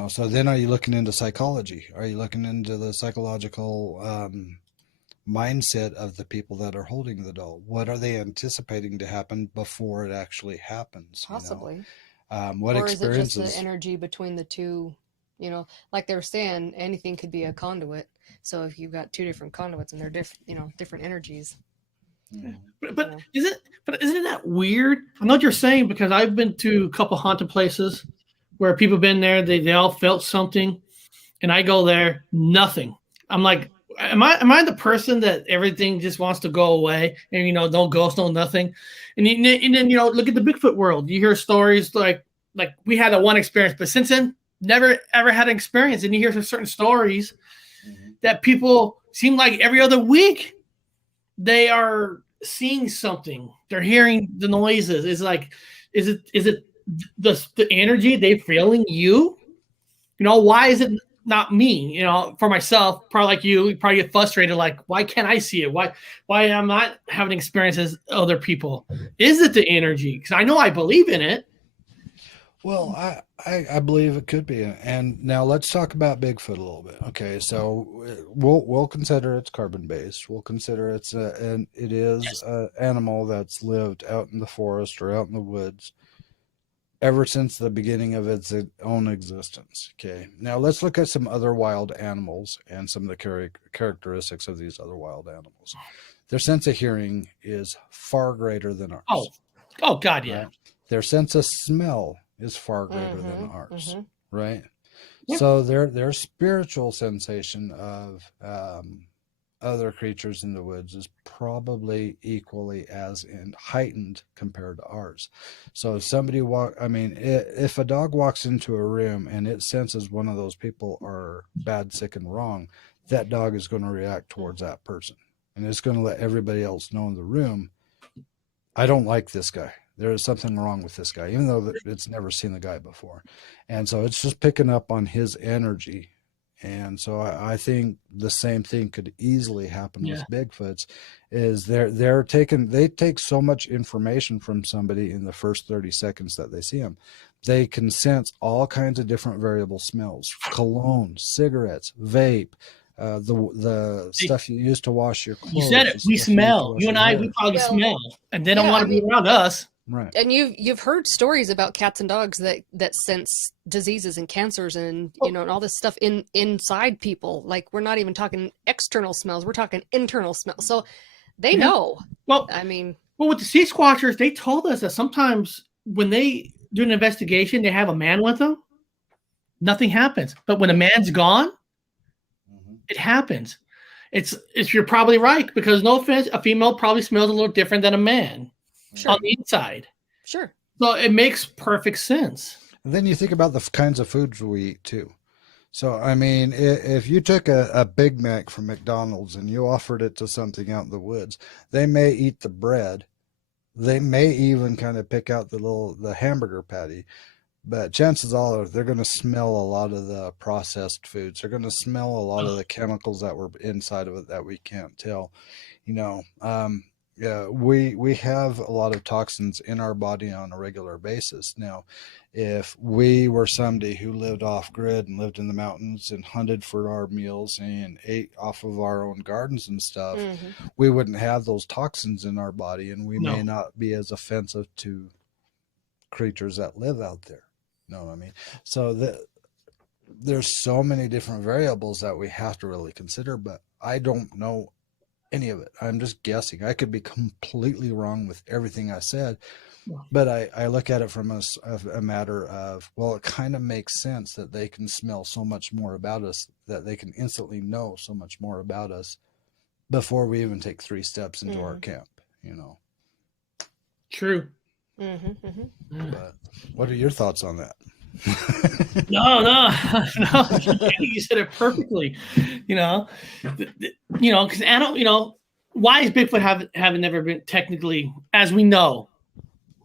So then are you looking into psychology? Are you looking into the psychological mindset of the people that are holding the doll? What are they anticipating to happen before it actually happens? Possibly. What or experiences? Is it just the energy between the two? Like they were saying, anything could be a conduit. So if you've got two different conduits and they're different energies. But isn't that weird? I know what you're saying, because I've been to a couple haunted places where people have been there, they all felt something, and I go there, nothing. I'm like, am I the person that everything just wants to go away, and no ghost, no nothing, and then look at the Bigfoot world. You hear stories like we had a one experience, but since then never ever had an experience. And you hear certain stories that people seem like every other week they are seeing something, they're hearing the noises. It's like, is it the energy they feeling you? Why is it not me? For myself, probably like you probably get frustrated, like, why can't I see it? Why am I not having experiences other people? Is it the energy? Because I know I believe in it. Well, I believe it could be. And now let's talk about Bigfoot a little bit. Okay, so we'll consider it's carbon based. We'll consider it is an animal that's lived out in the forest or out in the woods ever since the beginning of its own existence. Okay, now let's look at some other wild animals and some of the characteristics of these other wild animals. Their sense of hearing is far greater than ours. Oh God, yeah. Right? Their sense of smell is far greater than ours, right? Yep. So their spiritual sensation of other creatures in the woods is probably equally as heightened compared to ours. So if if a dog walks into a room and it senses one of those people are bad, sick, and wrong, that dog is going to react towards that person, and it's going to let everybody else know in the room, I don't like this guy. There is something wrong with this guy, even though it's never seen the guy before. And so it's just picking up on his energy. And so I think the same thing could easily happen with Bigfoots, is they take so much information from somebody in the first 30 seconds that they see him. They can sense all kinds of different variable smells: cologne, cigarettes, vape, the stuff you use to wash your clothes. You said it. We smell. You and I, we probably smell, and they don't want to be around us. Right. And you've heard stories about cats and dogs that sense diseases and cancers and and all this stuff inside people. Like, we're not even talking external smells, we're talking internal smells. So they know. Well, I mean, with the sea squatchers, they told us that sometimes when they do an investigation, they have a man with them, nothing happens. But when a man's gone, it happens. It's you're probably right, because no offense, a female probably smells a little different than a man. Sure. On the inside. Sure. So it makes perfect sense. And then you think about the kinds of foods we eat too. So, I mean, if you took a Big Mac from McDonald's and you offered it to something out in the woods, they may eat the bread. They may even kind of pick out the hamburger patty. But chances are they're going to smell a lot of the processed foods. They're going to smell a lot of the chemicals that were inside of it that we can't tell. Yeah, we have a lot of toxins in our body on a regular basis. Now, if we were somebody who lived off grid and lived in the mountains and hunted for our meals and ate off of our own gardens and stuff, we wouldn't have those toxins in our body, and we may not be as offensive to creatures that live out there. You know what I mean? So there's so many different variables that we have to really consider, but I don't know any of it. I'm just guessing. I could be completely wrong with everything I said, but I look at it from a matter of, well, it kind of makes sense that they can smell so much more about us, that they can instantly know so much more about us before we even take 3 steps into our camp, True. But what are your thoughts on that? No. You said it perfectly. Because why is Bigfoot haven't never been technically, as we know,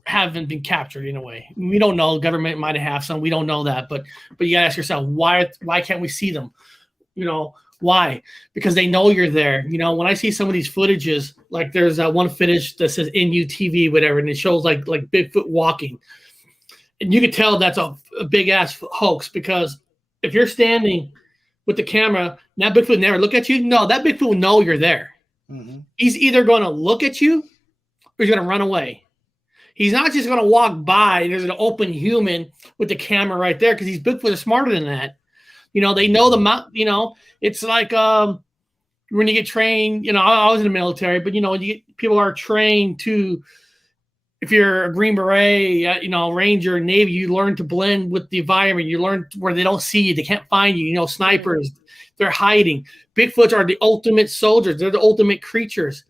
haven't been captured in a way? We don't know. Government might have some. We don't know that, but you gotta ask yourself, why can't we see them? Why? Because they know you're there. When I see some of these footages, like there's that one footage that says NUTV, whatever, and it shows like Bigfoot walking. And you could tell that's a big ass hoax, because if you're standing with the camera, that Bigfoot would never look at you. No, that Bigfoot will know you're there. He's either going to look at you or he's going to run away. He's not just going to walk by and there's an open human with the camera right there, because these Bigfoot are smarter than that. They know the mount. It's like when you get trained. I was in the military, but people are trained to. If you're a Green Beret, Ranger, Navy, you learn to blend with the environment. You learn where they don't see you, they can't find you. Snipers, they're hiding. Bigfoots are the ultimate soldiers. They're the ultimate creatures.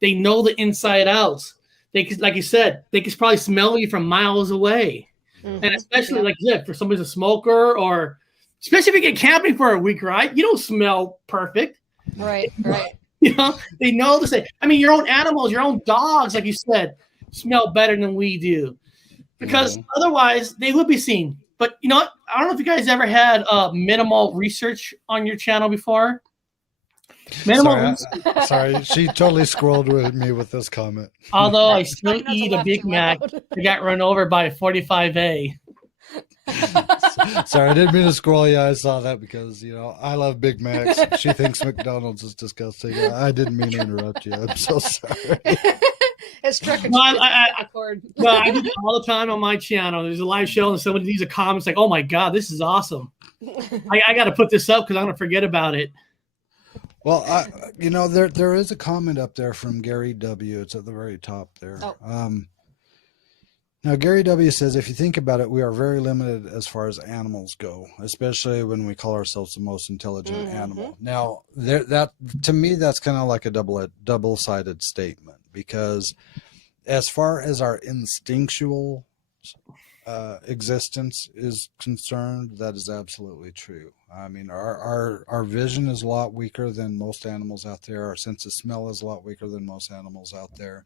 They know the inside outs. They, like you said, they can probably smell you from miles away. And especially like you said, for somebody's a smoker, or especially if you get camping for a week, right? You don't smell perfect. Right. They know the same. I mean, your own animals, your own dogs, like you said, smell better than we do, because otherwise they would be seen. But I don't know if you guys ever had minimal research on your channel before. Sorry, she totally scrolled with me with this comment. Although I still eat a Big Mac, I got run over by a 45A. Sorry, I didn't mean to scroll you. I saw that because I love Big Macs. She thinks McDonald's is disgusting. I didn't mean to interrupt you. I'm so sorry. It's struck a chord. Well, I do it all the time on my channel. There's a live show and somebody leaves a comment like, "Oh my God, this is awesome." I got to put this up because I'm going to forget about it. Well, there is a comment up there from Gary W. It's at the very top there. Now, Gary W. says, if you think about it, we are very limited as far as animals go, especially when we call ourselves the most intelligent animal. Now, that to me, that's kind of like a double-sided statement, because as far as our instinctual existence is concerned, that is absolutely true. I mean, our vision is a lot weaker than most animals out there. Our sense of smell is a lot weaker than most animals out there.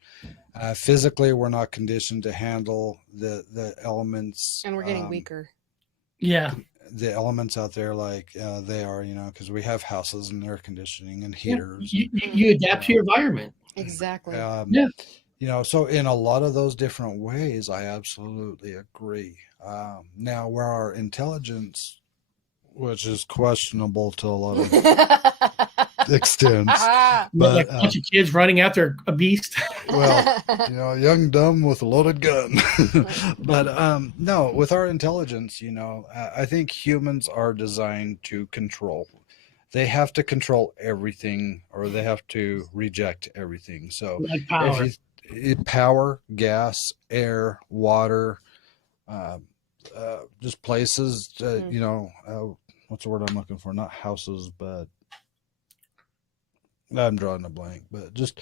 Physically, we're not conditioned to handle the elements. And we're getting weaker. Yeah. The elements out there, like they are, because we have houses and air conditioning and heaters. You adapt to your environment. Exactly. So in a lot of those different ways, I absolutely agree. Now, where our intelligence, which is questionable to a lot of extends. But, like a bunch of kids running after a beast. Well, young dumb with a loaded gun. But no, with our intelligence, I think humans are designed to control. They have to control everything, or they have to reject everything. So Like power. Power, gas, air, water, just places, what's the word I'm looking for? Not houses, but I'm drawing a blank, but just,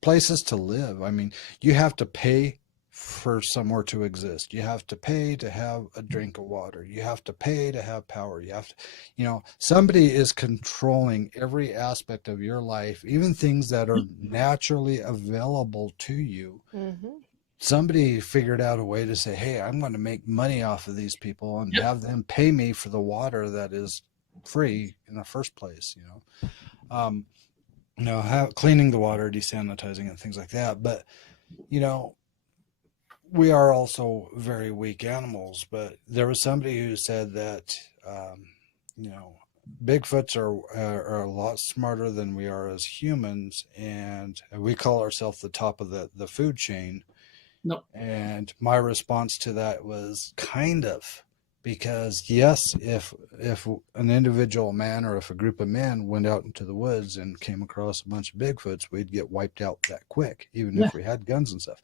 places to live. I mean, you have to pay for somewhere to exist. You have to pay to have a drink of water. You have to pay to have power. You have to, somebody is controlling every aspect of your life, even things that are naturally available to you. Mm-hmm. Somebody figured out a way to say, hey, I'm going to make money off of these people and have them pay me for the water that is free in the first place, cleaning the water, desanitizing and things like that. But, we are also very weak animals. But there was somebody who said that, Bigfoots are a lot smarter than we are as humans. And we call ourselves the top of the food chain. No. And my response to that was kind of, because yes, if an individual man or if a group of men went out into the woods and came across a bunch of Bigfoots, we'd get wiped out that quick, even if we had guns and stuff.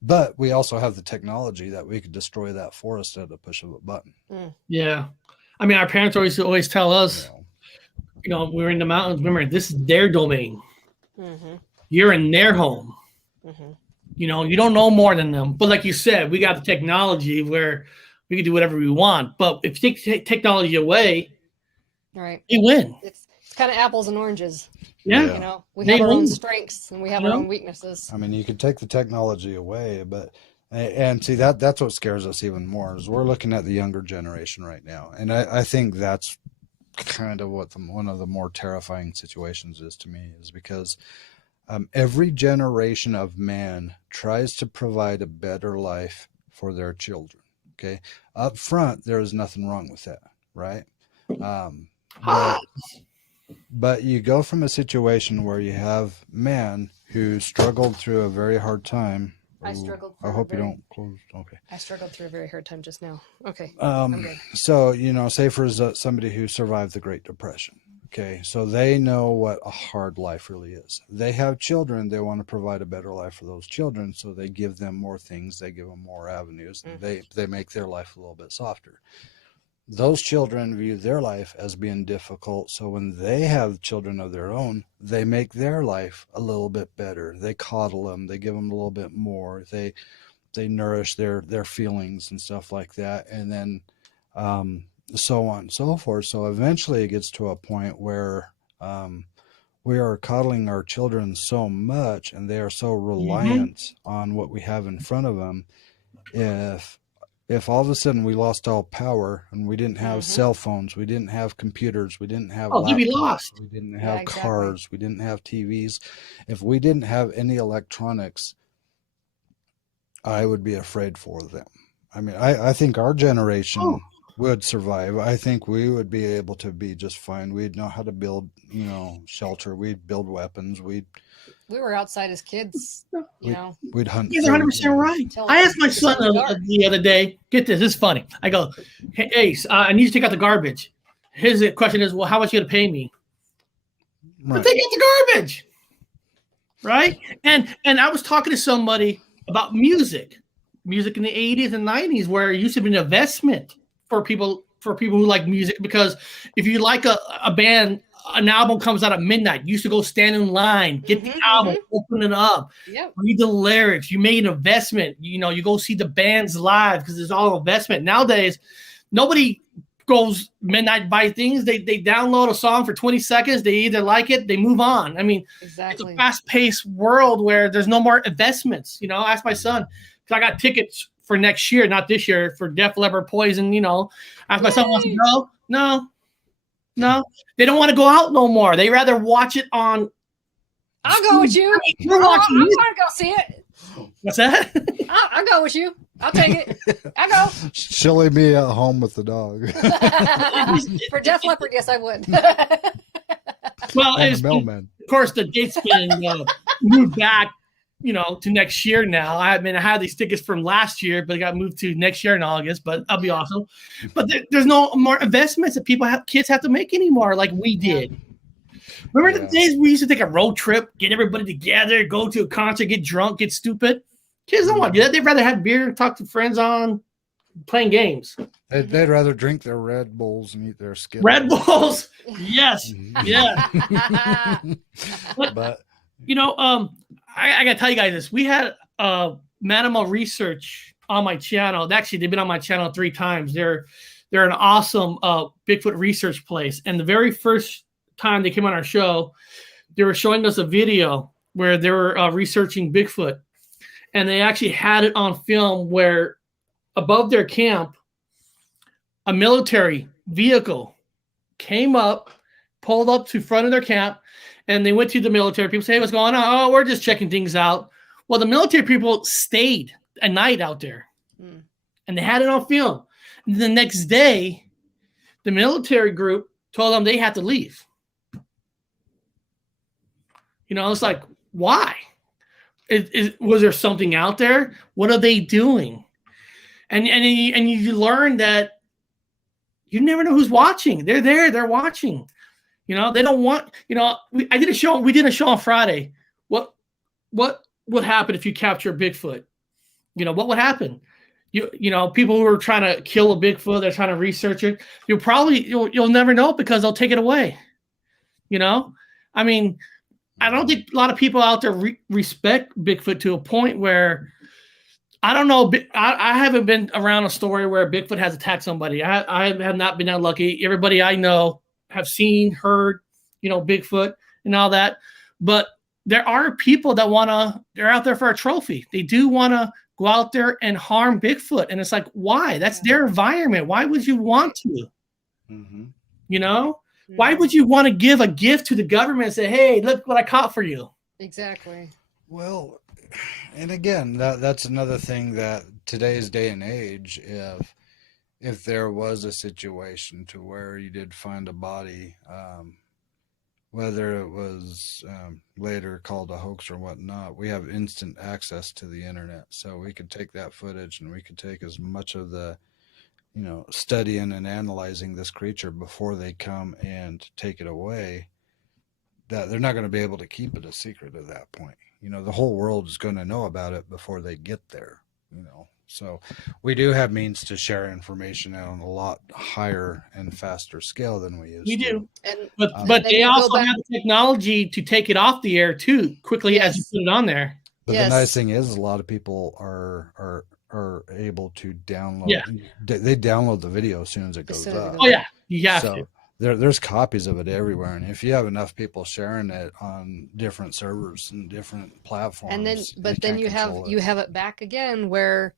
But we also have the technology that we could destroy that forest at the push of a button. Yeah. I mean, our parents always tell us, we're in the mountains. Remember, this is their domain. Mm-hmm. You're in their home. Mm-hmm. You don't know more than them. But like you said, we got the technology where we can do whatever we want. But if you take technology away, right, they win. It's kind of apples and oranges. Yeah. We have our own strengths and we have our own weaknesses. I mean, you could take the technology away, but and see that's what scares us even more is we're looking at the younger generation right now. And I think that's kind of what one of the more terrifying situations is to me, is because every generation of man tries to provide a better life for their children. Okay. Up front, there is nothing wrong with that. Right. But you go from a situation where you have men who struggled through a very hard time. I struggled. I hope you don't close. Okay. I struggled through a very hard time just now. Okay. So, say for somebody who survived the Great Depression. Okay. So they know what a hard life really is. They have children. They want to provide a better life for those children. So they give them more things. They give them more avenues. Mm-hmm. They make their life a little bit softer. Those children view their life as being difficult. So when they have children of their own, they make their life a little bit better. They coddle them. They give them a little bit more. They nourish their feelings and stuff like that. And then so on and so forth. So eventually it gets to a point where we are coddling our children so much and they are so reliant on what we have in front of them. If all of a sudden we lost all power and we didn't have cell phones, we didn't have computers, we didn't have laptops, you'd be lost. We didn't have cars, we didn't have TVs. If we didn't have any electronics, I would be afraid for them. I mean, I think our generation would survive. I think we would be able to be just fine. We'd know how to build, shelter. We'd build weapons. We were outside as kids, We'd hunt. You're 100% right. I asked my son the other day, get this is funny. I go, hey, Ace, I need you to take out the garbage. His question is, well, how much are you going to pay me? Right. To take out the garbage. Right? And I was talking to somebody about music in the 80s and 90s, where it used to be an investment for people who like music, because if you like a band, an album comes out at midnight, you used to go stand in line, get the album, open it up, read the lyrics. You made an investment. You go see the bands live because it's all investment. Nowadays, nobody goes midnight buy things. They download a song for 20 seconds. They either like it, they move on. I mean, It's a fast-paced world where there's no more investments. I asked my son, because I got tickets for next year, not this year, for Def Leppard, Poison. Asked my son, wants to go? No, they don't want to go out no more. They rather watch it on. I'll go with you. I want to go see it. What's that? I'll go with you. I'll take it. I go. Chilling me at home with the dog. For Def Leppard, yes, I would. Well, I'm a mailman. of course, the date's been moved back, to next year now. I had these tickets from last year, but it got moved to next year in August. But that'll be awesome. But there's no more investments that kids have to make anymore, like we did. Remember the days we used to take a road trip, get everybody together, go to a concert, get drunk, get stupid? Kids don't want to do that. They'd rather have beer, talk to friends on playing games. They'd rather drink their Red Bulls and eat their Skittles. Red Bulls, yes, yeah. But I gotta tell you guys this. We had Manimal Research on my channel. Actually, they've been on my channel 3 times. They're an awesome Bigfoot research place. And the very first time they came on our show, they were showing us a video where they were researching Bigfoot, and they actually had it on film where above their camp, a military vehicle came up, pulled up to front of their camp, and they went to the military people. Say, hey, what's going on? Oh, we're just checking things out. Well, the military people stayed a night out there, and they had it on film. And the next day, the military group told them they had to leave. It's like, why? Was there something out there? What are they doing? And you learn that you never know who's watching. They're there. They're watching. They don't want. We did a show on Friday. What would happen if you capture a Bigfoot? What would happen? People who are trying to kill a Bigfoot, they're trying to research it. You'll never know because they'll take it away. I don't think a lot of people out there respect Bigfoot to a point where, I don't know. I haven't been around a story where Bigfoot has attacked somebody. I have not been that lucky. Everybody I know have seen, heard, Bigfoot and all that. But there are people that they're out there for a trophy. They do want to go out there and harm Bigfoot. And it's like, why? That's their environment. Why would you want to? Mm-hmm. Why would you want to give a gift to the government and say, hey, look what I caught for you? Exactly. Well, and again, that's another thing that today's day and age, if there was a situation to where you did find a body, whether it was later called a hoax or whatnot, we have instant access to the internet. So we could take that footage and we could take as much of the studying and analyzing this creature before they come and take it away, that they're not going to be able to keep it a secret at that point. The whole world is going to know about it before they get there, So we do have means to share information on a lot higher and faster scale than we used to. We do. But they also have the technology to take it off the air too, quickly as you put it on there. But the nice thing is a lot of people are able to download. Yeah. They download the video as soon as it goes up. Oh yeah, you have to. There's copies of it everywhere, and if you have enough people sharing it on different servers and different platforms, and then you have it back again where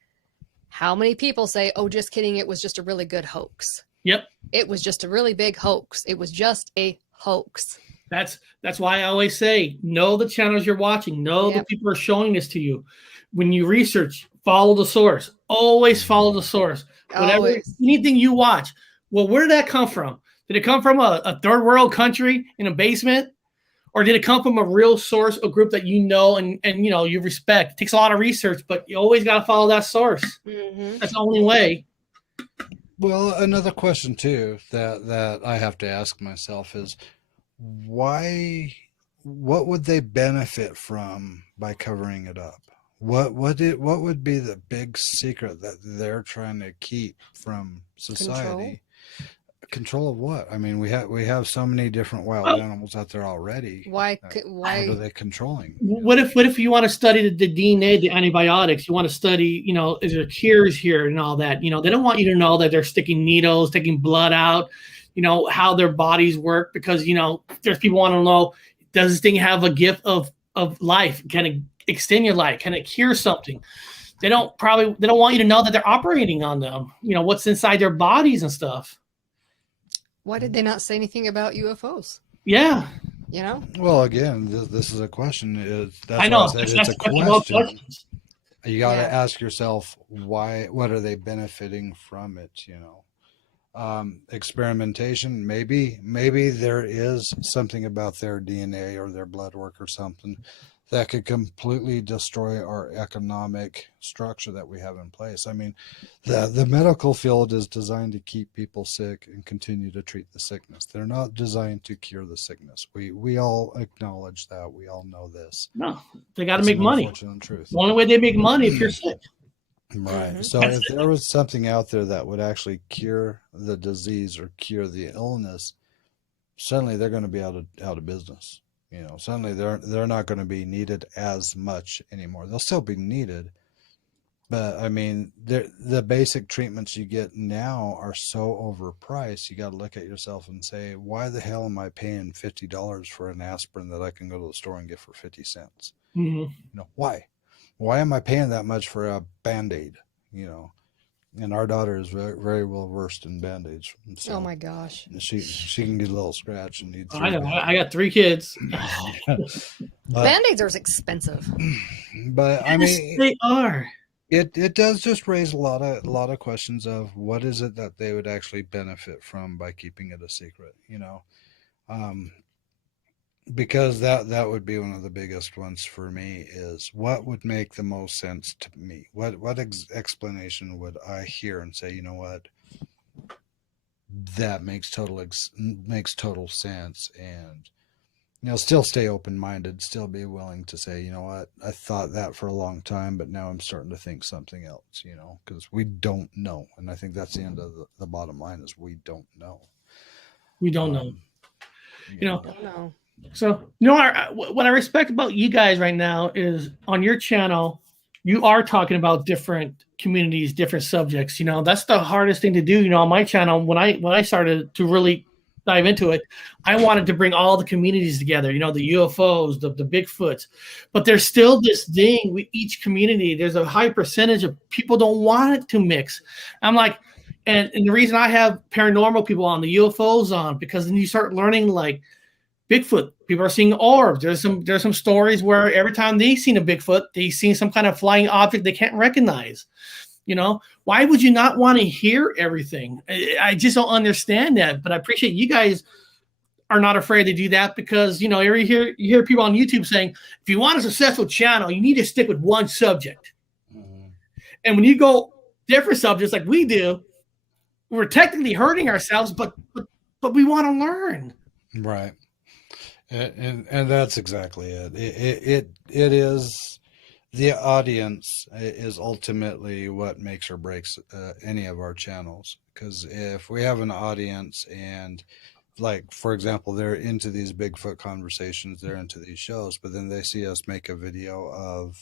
how many people say, "Oh, just kidding, it was just a really good hoax." Yep, it was just a really big hoax. It was just a hoax. That's why I always say, know the channels you're watching. Know the people are showing this to you. When you research, follow the source. Always follow the source. Anything you watch. Well, where did that come from? Did it come from a third world country in a basement? Or did it come from a real source, a group that and you respect? It takes a lot of research, but you always got to follow that source. Mm-hmm. That's the only way. Well, another question too that I have to ask myself is, what would they benefit from by covering it up? What would be the big secret that they're trying to keep from society? Control of what? I mean, we have so many different wild animals out there already. Why are they controlling? What if you want to study the DNA, the antibiotics? You want to study, is there cures here and all that? They don't want you to know that they're sticking needles, taking blood out, how their bodies work, because there's people want to know, does this thing have a gift of life? Can it extend your life? Can it cure something? They don't want you to know that they're operating on them. What's inside their bodies and stuff. Why did they not say anything about UFOs? Yeah. Well, again, this is a question. I know. It's a question. You got to ask yourself, what are they benefiting from it? experimentation. Maybe there is something about their DNA or their blood work or something that could completely destroy our economic structure that we have in place. I mean, the medical field is designed to keep people sick and continue to treat the sickness. They're not designed to cure the sickness. We all acknowledge that. We all know this. No, they got to It's make an money. unfortunate truth. The only way they make money if you're sick. Right. Mhm. So if there was something out there that would actually cure the disease or cure the illness, suddenly they're going to be out of business. You know, suddenly they're not going to be needed as much anymore. They'll still be needed, but I mean, the basic treatments you get now are so overpriced. You got to look at yourself and say, why the hell am I paying $50 for an aspirin that I can go to the store and get for 50 cents? Mm-hmm. You know, why? Why am I paying that much for a Band-Aid? You know, and our daughter is very, very well versed in Band-Aids. So Oh my gosh. she can get a little scratch and need I got 3 kids. Band-Aids are expensive. But I Yes, mean, they are. it does just raise a lot of questions of what is it that they would actually benefit from by keeping it a secret, you know? Because that would be one of the biggest ones for me is what would make the most sense to me? What explanation would I hear and say, you know what, that makes total sense, and you know, still stay open-minded, still be willing to say, you know what, I thought that for a long time, but now I'm starting to think something else, you know, because we don't know. And I think that's the end of the bottom line is we don't know. We don't know. You know, Don't know. so what I respect about you guys right now is on your channel, you are talking about different communities, different subjects. You know, that's the hardest thing to do. You know, on my channel, when I started to really dive into it, I wanted to bring all the communities together. You know, the UFOs, the Bigfoots, but there's still this thing with each community. There's a high percentage of people don't want it to mix. I'm like, and the reason I have paranormal people on, the UFOs on, because then you start learning like Bigfoot. People are seeing orbs. There's some stories where every time they've seen a Bigfoot, they've seen some kind of flying object they can't recognize. You know, why would you not want to hear everything? I just don't understand that. But I appreciate you guys are not afraid to do that because, you know, you hear people on YouTube saying, if you want a successful channel, you need to stick with one subject. Mm-hmm. And when you go different subjects like we do, we're technically hurting ourselves, but we want to learn. Right. And that's exactly it. It is, the audience is ultimately what makes or breaks any of our channels. Because if we have an audience and, like, for example, they're into these Bigfoot conversations, they're into these shows, but then they see us make a video of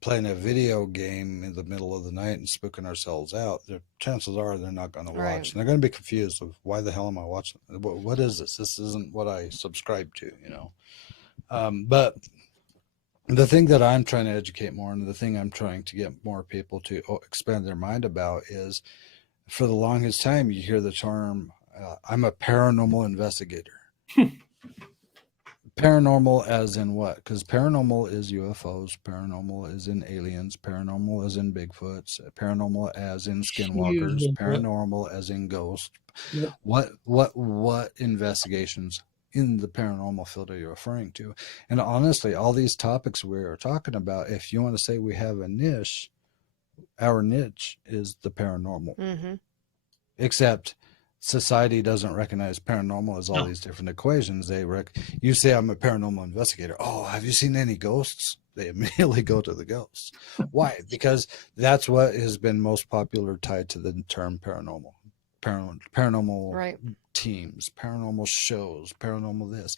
playing a video game in the middle of the night and spooking ourselves out, the chances are they're not going to watch. Right. And they're going to be confused of why the hell am I watching? What is this? This isn't what I subscribe to, you know? But the thing that I'm trying to educate more, and the thing I'm trying to get more people to expand their mind about is, for the longest time, you hear the term, I'm a paranormal investigator. Paranormal as in what? Because paranormal is UFOs, paranormal is in aliens, paranormal is in Bigfoots, paranormal as in skinwalkers, paranormal as in ghosts. Yep. What investigations in the paranormal field are you referring to? And honestly, all these topics we are talking about, if you want to say we have a niche, our niche is the paranormal. Mm-hmm. Except society doesn't recognize paranormal as all these different equations. You say I'm a paranormal investigator. Oh, have you seen any ghosts? They immediately go to the ghosts. Why? Because that's what has been most popular tied to the term paranormal. Paranormal right. Teams, paranormal shows, paranormal this.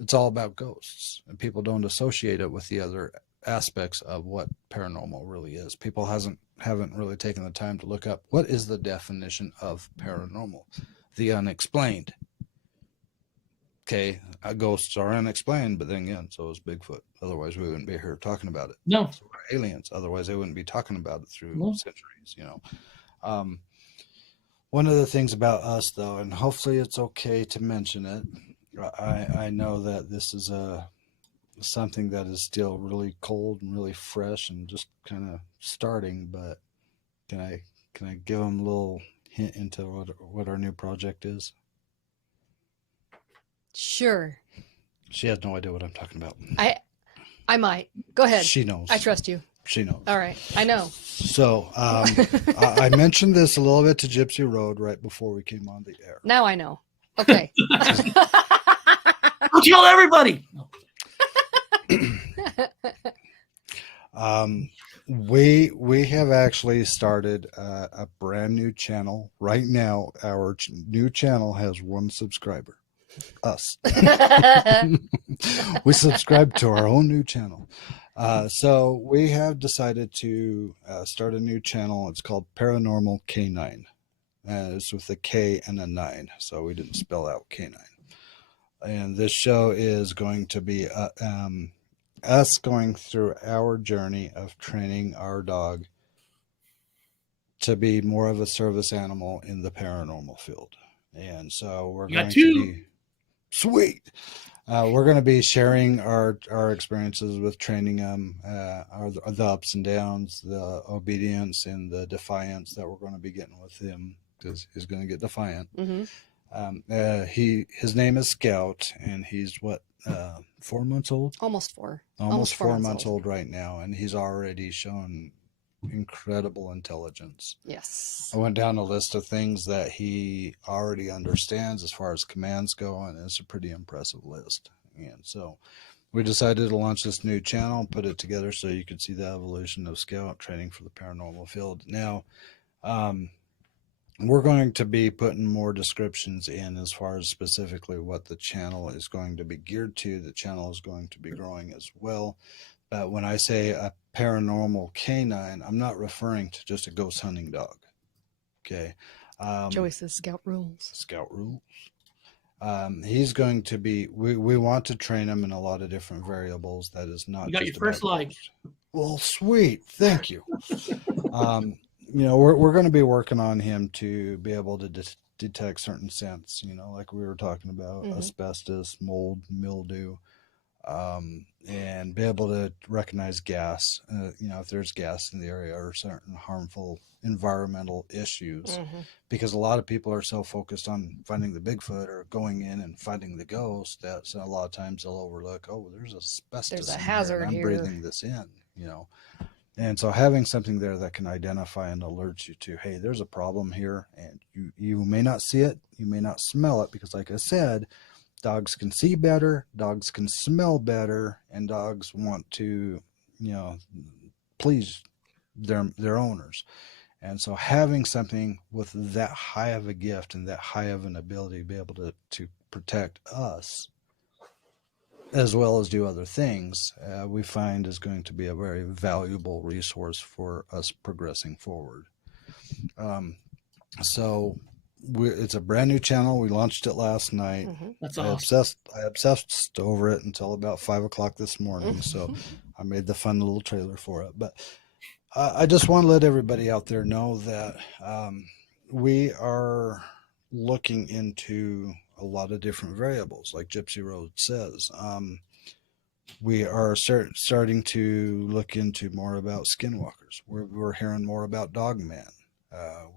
It's all about ghosts. And people don't associate it with the other aspects of what paranormal really is. People haven't really taken the time to look up what is the definition of paranormal. The unexplained. Okay, ghosts are unexplained, but then again, so is Bigfoot. Otherwise, we wouldn't be here talking about it. No. So are aliens. Otherwise, they wouldn't be talking about it through centuries. You know. One of the things about us, though, and hopefully it's okay to mention it. I know that this is something that is still really cold and really fresh and just kind of starting, but can I give them a little hint into what our new project is? Sure. She has no idea what I'm talking about. I might. Go ahead. She knows. I trust you. She knows. All right. I know. So I mentioned this a little bit to Gypsy Road right before we came on the air. Now I know. Okay. I'll tell everybody. We have actually started a brand new channel right now. Our new channel has 1 subscriber, us. We subscribe to our own new channel. So we have decided to start a new channel. It's called Paranormal K9. It's with a K and a 9, so we didn't spell out K9. And this show is going to be us going through our journey of training our dog to be more of a service animal in the paranormal field. And so we're going to be sweet. We're going to be sharing our experiences with training them, the ups and downs, the obedience and the defiance that we're going to be getting with him, because he's going to get defiant. Mm-hmm. His name is Scout, and he's 4 months old? Almost 4. Almost 4 months old right now, and he's already shown incredible intelligence. Yes. I went down a list of things that he already understands as far as commands go, and it's a pretty impressive list. And so we decided to launch this new channel and put it together so you could see the evolution of Scout training for the paranormal field. Now, we're going to be putting more descriptions in as far as specifically what the channel is going to be geared to. The channel is going to be growing as well. But when I say a paranormal canine, I'm not referring to just a ghost hunting dog. Okay. Joey says Scout rules. Scout rules. He's going to be, we want to train him in a lot of different variables. That is not. You got your first like. Well, sweet. Thank you. We're going to be working on him to be able to detect certain scents, like we were talking about, asbestos, mold, mildew, and be able to recognize gas, if there's gas in the area or certain harmful environmental issues, because a lot of people are so focused on finding the Bigfoot or going in and finding the ghost that a lot of times they'll overlook, there's asbestos. There's a hazard here. I'm breathing this in, And so having something there that can identify and alert you to, hey, there's a problem here, and you may not see it, you may not smell it, because like I said, dogs can see better, dogs can smell better, and dogs want to, please their owners. And so having something with that high of a gift and that high of an ability to be able to protect us, as well as do other things, we find is going to be a very valuable resource for us progressing forward. It's a brand new channel. We launched it last night. That's awesome. I obsessed over it until about 5 o'clock this morning. So I made the fun little trailer for it. But I just want to let everybody out there know that we are looking into a lot of different variables, like Gypsy Road says. We are starting to look into more about skinwalkers. We're hearing more about Dogman.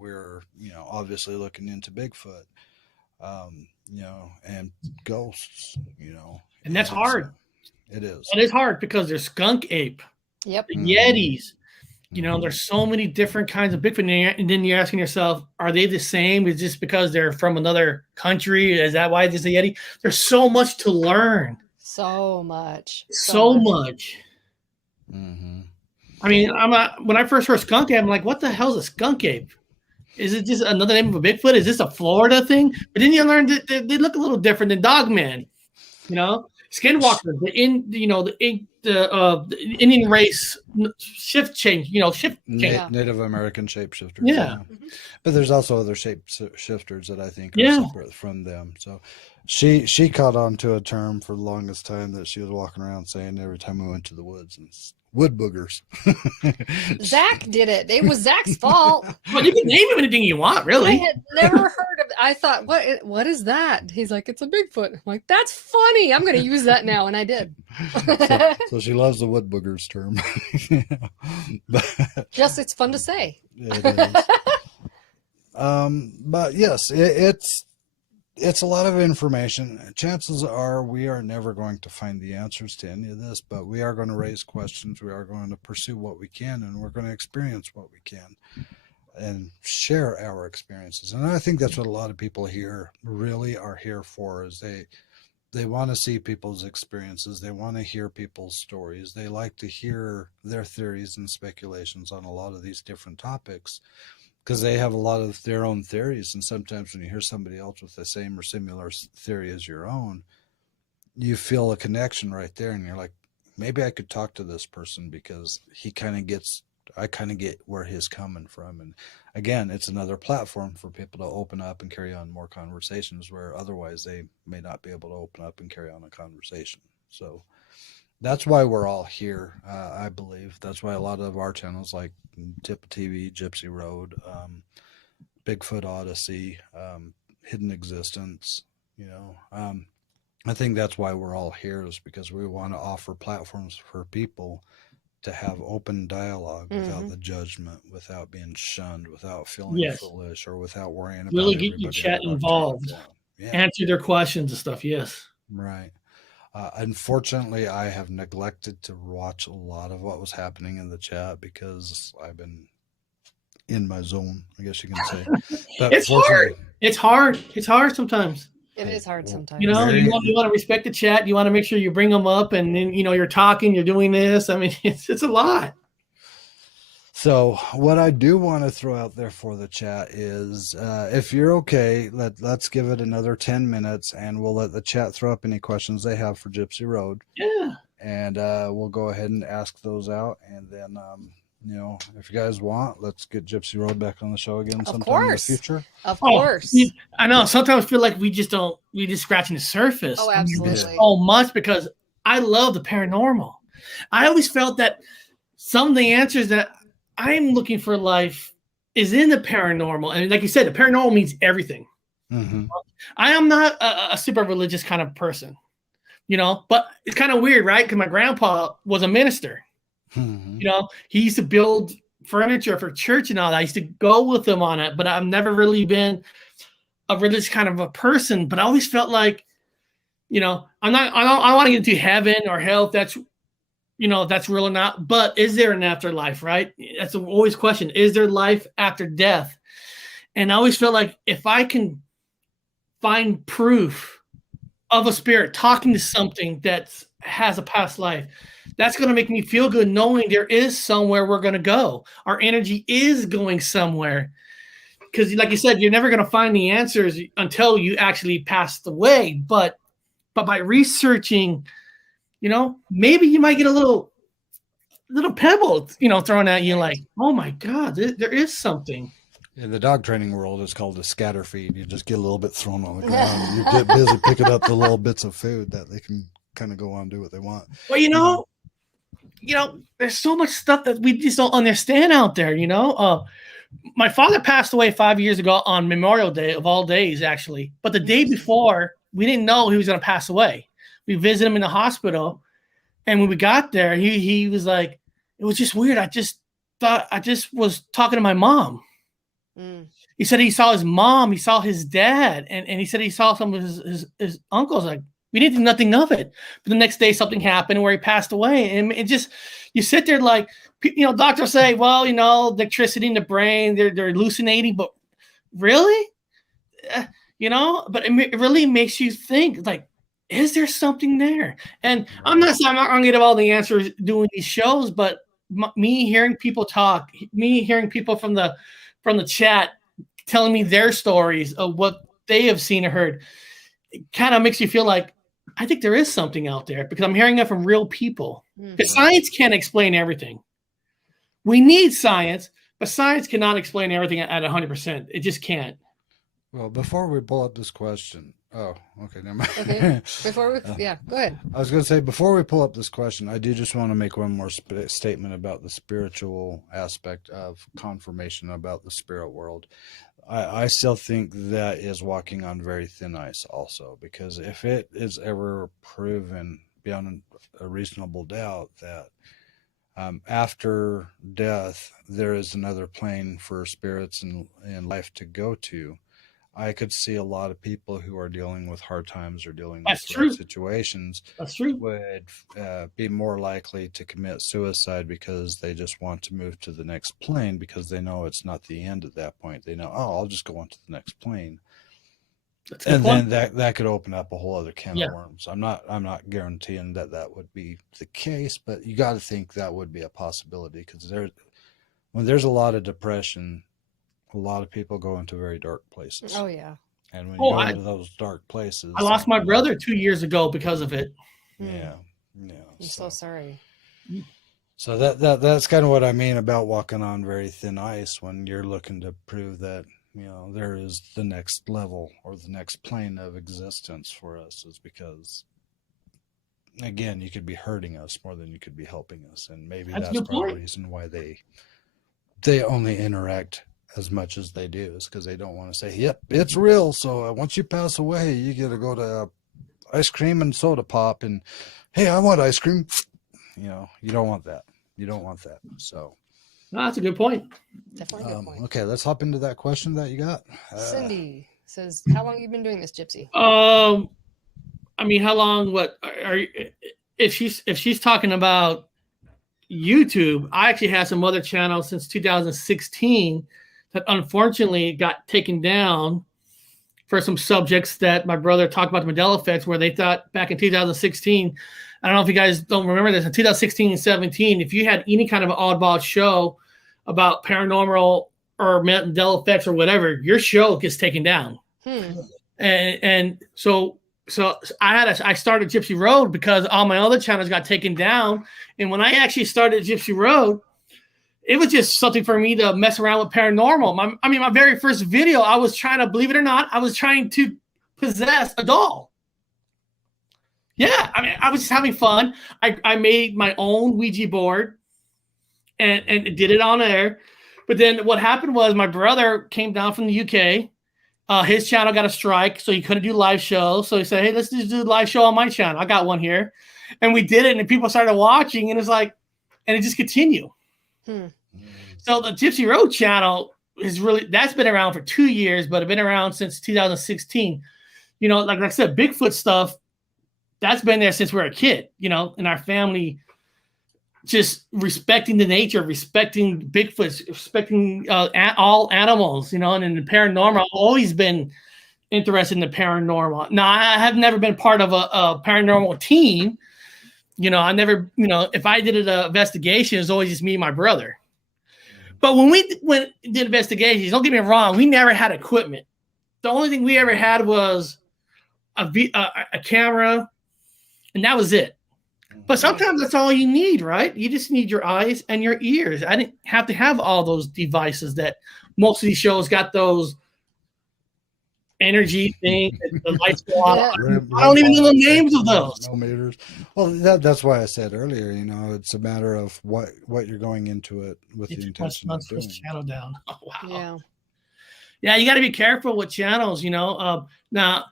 We're obviously looking into Bigfoot, and ghosts, and that's hard. It is. It is hard because there's skunk ape, the Yetis. There's so many different kinds of Bigfoot, and then you're asking yourself, are they the same? Is just because they're from another country? Is that why there's a Yeti? There's so much to learn. So much. So much. I mean, when I first heard skunk ape, I'm like, what the hell is a skunk ape? Is it just another name of a Bigfoot? Is this a Florida thing? But then you learn that they look a little different than Dogman. Skinwalker, the Indian race shift change. Native American shapeshifters. Yeah. But there's also other shapeshifters that I think are separate from them. So she caught on to a term for the longest time that she was walking around saying every time we went to the woods, and wood boogers. Zach did it. It was Zach's fault. Well, you can name him anything you want, really. I had never heard of it. I thought, what is that? He's like, it's a Bigfoot. I'm like, that's funny. I'm going to use that now. And I did. So she loves the wood boogers term. But just, it's fun to say. It is. But yes, it's a lot of information. Chances are we are never going to find the answers to any of this, but we are going to raise questions. We are going to pursue what we can, and we're going to experience what we can and share our experiences. And I think that's what a lot of people here really are here for, is they want to see people's experiences. They want to hear people's stories. They like to hear their theories and speculations on a lot of these different topics, because they have a lot of their own theories. And sometimes when you hear somebody else with the same or similar theory as your own, you feel a connection right there. And you're like, maybe I could talk to this person because I kind of get where he's coming from. And again, it's another platform for people to open up and carry on more conversations where otherwise they may not be able to open up and carry on a conversation. So that's why we're all here, I believe. That's why a lot of our channels like TIPA TV, Gypsy Road, Bigfoot Odyssey, Hidden Existence, I think that's why we're all here, is because we want to offer platforms for people to have open dialogue without the judgment, without being shunned, without feeling foolish, or without worrying about really get your chat involved, answer their questions and stuff. Yes. Right. Unfortunately, I have neglected to watch a lot of what was happening in the chat because I've been in my zone, I guess you can say. But it's hard. It's hard. It's hard sometimes. It is hard sometimes. You want to respect the chat. You want to make sure you bring them up, and then you're talking, you're doing this. I mean, it's a lot. So what I do want to throw out there for the chat is, if you're okay, let's give it another 10 minutes, and we'll let the chat throw up any questions they have for Gypsy Road. Yeah. And we'll go ahead and ask those out, and then if you guys want, let's get Gypsy Road back on the show again sometime in the future. Of course. I know. Sometimes I feel like we just scratching the surface. Oh, absolutely. So much, because I love the paranormal. I always felt that some of the answers that I'm looking for life is in the paranormal. And like you said, the paranormal means everything. Mm-hmm. I am not a super religious kind of person, but it's kind of weird, right? Because my grandpa was a minister. Mm-hmm. He used to build furniture for church and all that. I used to go with him on it, but I've never really been a religious kind of a person. But I always felt like, I don't want to get into heaven or hell, if that's real or not. But is there an afterlife, right? That's always a question. Is there life after death? And I always feel like if I can find proof of a spirit talking to something that has a past life, that's going to make me feel good, knowing there is somewhere we're going to go. Our energy is going somewhere. Because like you said, you're never going to find the answers until you actually passed away. But by researching, maybe you might get a little pebble, thrown at you, like, oh my God, there is something. In the dog training world, it's called a scatter feed. You just get a little bit thrown on the ground, and you get busy picking up the little bits of food that they can kind of go on and do what they want. Well, there's so much stuff that we just don't understand out there. My father passed away 5 years ago on Memorial Day, of all days, actually. But the day before, we didn't know he was going to pass away. We visited him in the hospital, and when we got there, he was like, it was just weird. I just was talking to my mom. He said he saw his mom, he saw his dad, and he said he saw some of his uncles. Like, we didn't think nothing of it. But the next day, something happened where he passed away. And it just, you sit there like, doctors say, well, electricity in the brain, they're hallucinating, but really? But it really makes you think, like, is there something there? And I'm not going to get all the answers doing these shows, but me hearing people talk, me hearing people from the chat telling me their stories of what they have seen or heard, it kind of makes you feel like, I think there is something out there, because I'm hearing it from real people. Because science can't explain everything. We need science, but science cannot explain everything at 100%. It just can't. Well, before we pull up this question, okay, never mind. Okay, go ahead. I was going to say, before we pull up this question, I do just want to make one more statement about the spiritual aspect of confirmation about the spirit world. I still think that is walking on very thin ice also, because if it is ever proven beyond a reasonable doubt that After death, there is another plane for spirits and life to go to. I could see a lot of people who are dealing with hard times or dealing with rough situations That's true. would be more likely to commit suicide because they just want to move to the next plane because they know it's not the end at that point. They know, oh, I'll just go on to the next plane. And then that could open up a whole other can of worms. I'm not guaranteeing that would be the case, but you got to think that would be a possibility because when there's a lot of depression, a lot of people go into very dark places. Oh yeah. And when you go into those dark places, I lost my brother 2 years ago because of it. Yeah. I'm so sorry. So that's kind of what I mean about walking on very thin ice when you're looking to prove that, there is the next level or the next plane of existence for us, is because, again, you could be hurting us more than you could be helping us. And maybe that's part of the reason why they only interact as much as they do, is because they don't want to say, yep, it's real. So once you pass away, you get to go to ice cream and soda pop and, hey, I want ice cream. You don't want that. You don't want that. So no, that's a good point. Definitely a good point. Okay, let's hop into that question that you got. Cindy says, how long have you been doing this, Gypsy? I mean, how long, what are you, if she's talking about YouTube, I actually had some other channels since 2016 that unfortunately got taken down for some subjects that my brother talked about, the Mandela effects, where they thought back in 2016, I don't know if you guys don't remember this, in 2016 and 17, if you had any kind of an oddball show about paranormal or Mandela effects or whatever, your show gets taken down. And so I started Gypsy Road because all my other channels got taken down. And when I actually started Gypsy Road, it was just something for me to mess around with paranormal. My very first video, I was trying to, believe it or not, I was trying to possess a doll. Yeah, I was just having fun. I made my own Ouija board and did it on air. But then what happened was my brother came down from the UK. His channel got a strike, so he couldn't do live shows. So he said, hey, let's just do a live show on my channel. I got one here. And we did it, and people started watching, and and it just continued. So the Gypsy Road channel that's been around for 2 years, but it's been around since 2016. Like I said, Bigfoot stuff, that's been there since we were a kid, in our family, just respecting the nature, respecting Bigfoot, respecting all animals, and in the paranormal, I've always been interested in the paranormal. Now, I have never been part of a paranormal team. I never, if I did an investigation, it's always just me and my brother. But when we did investigations, don't get me wrong, we never had equipment. The only thing we ever had was a camera, and that was it. But sometimes that's all you need, right? You just need your eyes and your ears. I didn't have to have all those devices that most of these shows got, those energy things, the lights go off. I don't even know the names of those. Well, that's why I said earlier, it's a matter of what you're going into it with the intention of doing. Channel down. Oh, wow. Yeah, you got to be careful with channels, Now,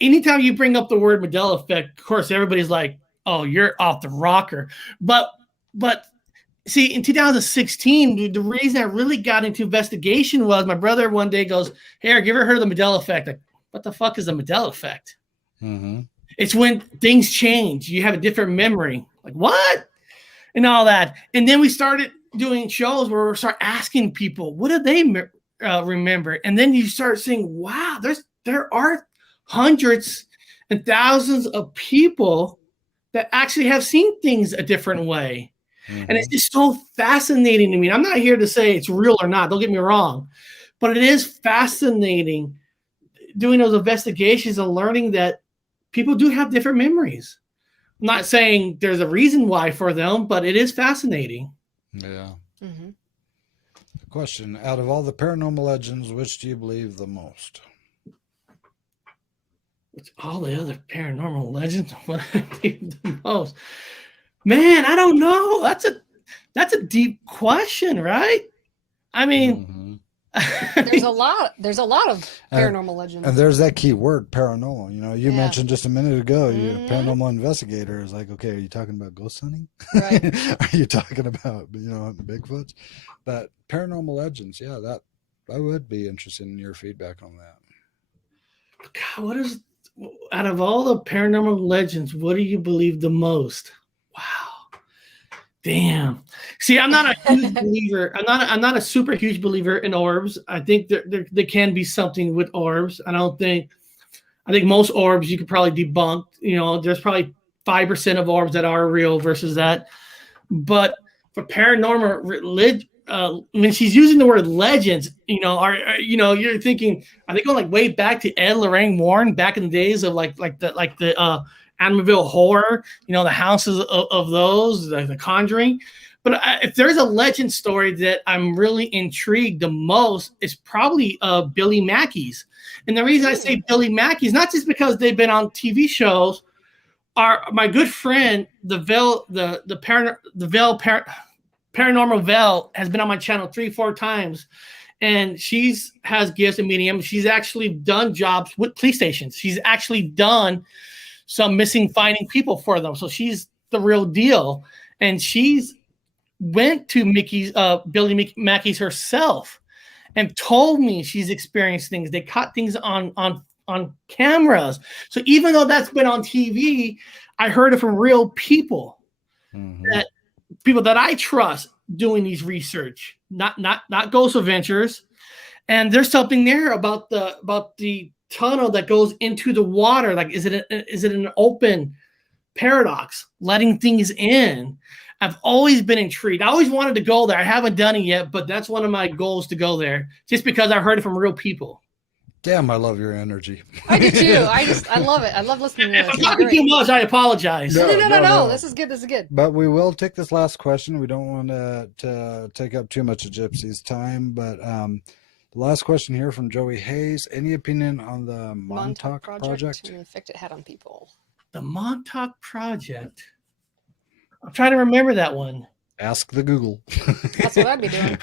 anytime you bring up the word Mandela effect, of course, everybody's like, oh, you're off the rocker. But see, in 2016, the reason I really got into investigation was my brother one day goes, hey, have you ever heard of the Mandela effect? Like, what the fuck is the Mandela effect? It's when things change. You have a different memory. Like, what? And all that. And then we started doing shows where we start asking people, what do they remember? And then you start saying, wow, there are hundreds and thousands of people that actually have seen things a different way. And it's just so fascinating to me. I'm not here to say it's real or not. Don't get me wrong. But it is fascinating doing those investigations and learning that people do have different memories. I'm not saying there's a reason why for them, but it is fascinating. Yeah. Question, out of all the paranormal legends, which do you believe the most? It's all the other paranormal legends. What I believe the most? Man, I don't know. That's a deep question, right? I mean, There's a lot of paranormal legends. And there's that key word, paranormal. You Yeah. mentioned just a minute ago, you're a Mhm. paranormal investigator. Is like, okay, are you talking about ghost hunting? Right. Are you talking about, hunting Bigfoots? But paranormal legends, yeah, that I would be interested in your feedback on that. God, what is out of all the paranormal legends? What do you believe the most? Wow, damn. See, I'm not a huge believer. I'm not a super huge believer in orbs. I think there can be something with orbs. I think most orbs you could probably debunk. There's probably 5% of orbs that are real versus that. But for paranormal when she's using the word legends, you're thinking, are they going like way back to Lorraine Warren back in the days of like the Amityville horror, the houses of those, the Conjuring. But if there's a legend story that I'm really intrigued the most, it's probably Billy Mackey's. And the reason I say Billy Mackey's, not just because they've been on TV shows, are my good friend, Paranormal Vel has been on my channel 3-4 times, and has gifts and medium. She's actually done jobs with police stations. She's actually done some missing finding people for them. So she's the real deal. And she's went to Billy Mackey's herself and told me she's experienced things. They caught things on cameras. So even though that's been on TV, I heard it from real people. Mm-hmm. That people that I trust doing these research, not Ghost Adventures. And there's something there about the tunnel that goes into the water. Like, is it an open paradox, letting things in? I've always been intrigued. I always wanted to go there. I haven't done it yet, but that's one of my goals, to go there, just because I heard it from real people. Damn, I love your energy. I do too. I love it. I love listening to If this. I'm talking too much, I apologize. No. This is good. This is good. But we will take this last question. We don't want to take up too much of Gypsy's time. But the last question here from Joey Hayes. Any opinion on the Montauk Project? And the effect it had on people. The Montauk Project. I'm trying to remember that one. Ask the Google. That's what I'd be doing.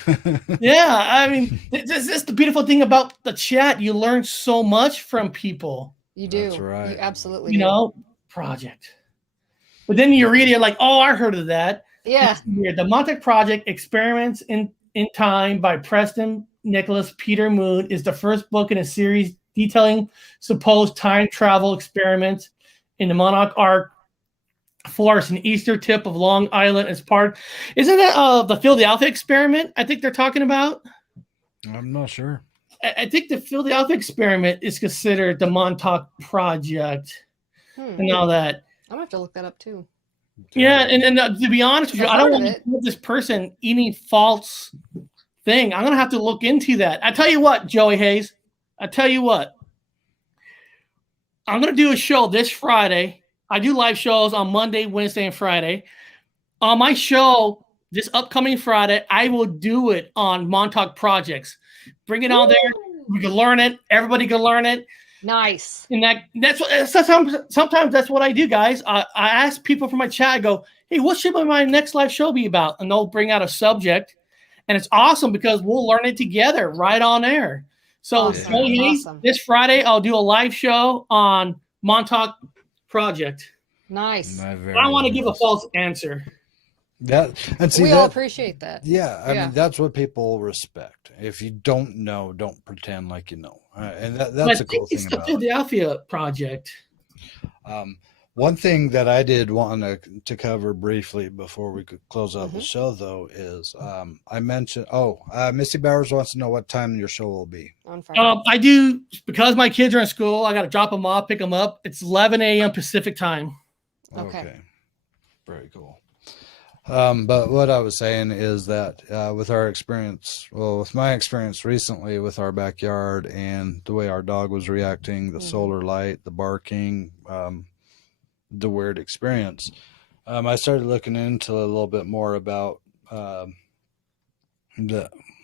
Yeah, I mean, this is the beautiful thing about the chat. You learn so much from people. You do. That's right. You absolutely do. Project. But then you read it like, oh, I heard of that. Yeah. The Montauk Project, Experiments in Time by Preston Nicholas Peter Moon, is the first book in a series detailing supposed time travel experiments in the Montauk Ark Forest, an eastern tip of Long Island, as part. Isn't that the Philadelphia experiment? I think they're talking about. I'm not sure. I think the Philadelphia experiment is considered the Montauk Project and all that. I'm gonna have to look that up too. Yeah, and to be honest with you, I don't want to give this person any false thing. I'm gonna have to look into that. I tell you what, Joey Hayes. I tell you what. I'm gonna do a show this Friday. I do live shows on Monday, Wednesday, and Friday. On my show this upcoming Friday, I will do it on Montauk Projects. Bring it on there. We can learn it. Everybody can learn it. Nice. And that's what sometimes that's what I do, guys. I ask people from my chat. I go, hey, what should my next live show be about? And they'll bring out a subject. And it's awesome because we'll learn it together right on air. So awesome. This Friday, I'll do a live show on Montauk Project. Nice. I don't want to give a false answer. We all appreciate that. Yeah, I mean, that's what people respect. If you don't know, don't pretend like you know. And that's a cool thing about it. It's the Philadelphia Project. One thing that I did want to cover briefly before we could close out the show, though, is I mentioned, Missy Bowers wants to know what time your show will be. On Friday. I do, because my kids are in school, I got to drop them off, pick them up. It's 11 a.m. Pacific time. Okay. Very cool. But what I was saying is that with my experience recently with our backyard and the way our dog was reacting, the solar light, the barking, the weird experience, I started looking into a little bit more about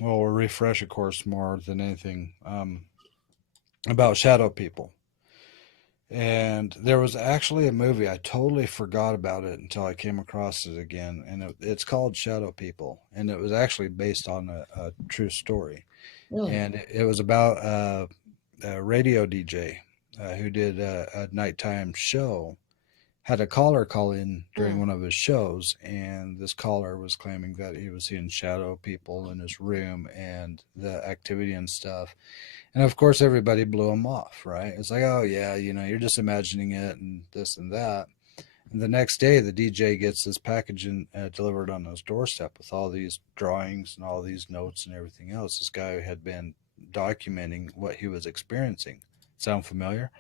refresh, of course, more than anything, about shadow people. And there was actually a movie. I totally forgot about it until I came across it again. And it's called Shadow People. And it was actually based on a true story. Really? And it was about a radio DJ who did a nighttime show, had a caller call in during one of his shows, and this caller was claiming that he was seeing shadow people in his room and the activity and stuff. And of course, everybody blew him off, right? It's like, oh, yeah, you're just imagining it and this and that. And the next day, the DJ gets this package delivered on his doorstep with all these drawings and all these notes and everything else. This guy had been documenting what he was experiencing. Sound familiar?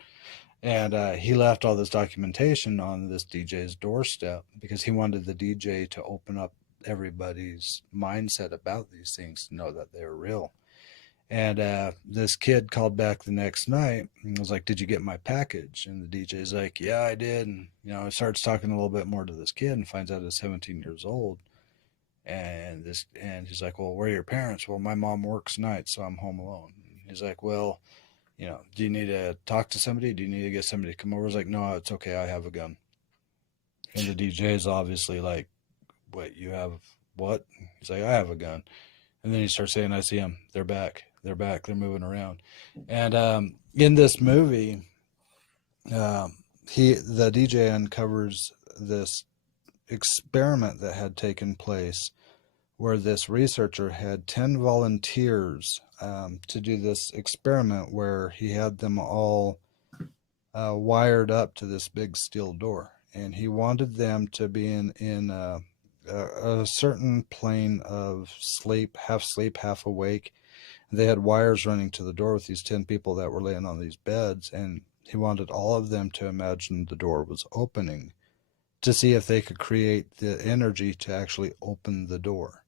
And he left all this documentation on this DJ's doorstep because he wanted the DJ to open up everybody's mindset about these things to know that they were real. And this kid called back the next night and was like, "Did you get my package?" And the DJ's like, "Yeah, I did." And, he starts talking a little bit more to this kid and finds out he's 17 years old. And he's like, "Well, where are your parents?" "Well, my mom works nights, so I'm home alone." And he's like, "Well, do you need to talk to somebody? Do you need to get somebody to come over?" He's like, "No, it's okay. I have a gun." And the DJ's obviously like, "What, you have what?" He's like, "I have a gun." And then he starts saying, "I see them. They're back. They're back. They're moving around." And in this movie, the DJ uncovers this experiment that had taken place where this researcher had 10 volunteers to do this experiment where he had them all wired up to this big steel door. And he wanted them to be in a certain plane of sleep, half awake. They had wires running to the door with these 10 people that were laying on these beds, and he wanted all of them to imagine the door was opening to see if they could create the energy to actually open the door.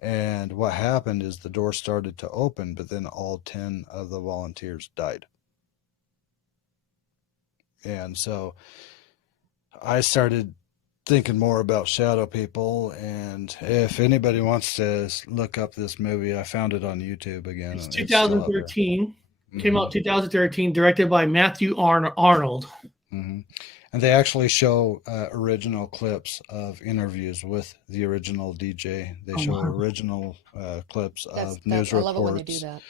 And what happened is the door started to open, but then all 10 of the volunteers died. And so I started thinking more about shadow people, and if anybody wants to look up this movie, I found it on YouTube again. It's 2013. Came out 2013, directed by Matthew Arnold. Mm-hmm. And they actually show original clips of interviews with the original DJ. They show original clips of news reports. I love it when they do that.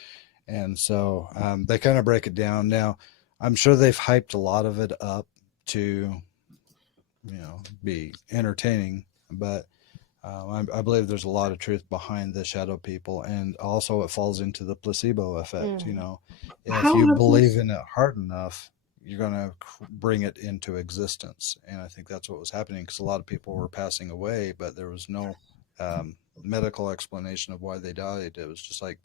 And so they kind of break it down. Now, I'm sure they've hyped a lot of it up to be entertaining, but I believe there's a lot of truth behind the shadow people, and also it falls into the placebo effect. If you believe in it hard enough, you're going to bring it into existence. And I think that's what was happening, because a lot of people were passing away, but there was no medical explanation of why they died. It was just like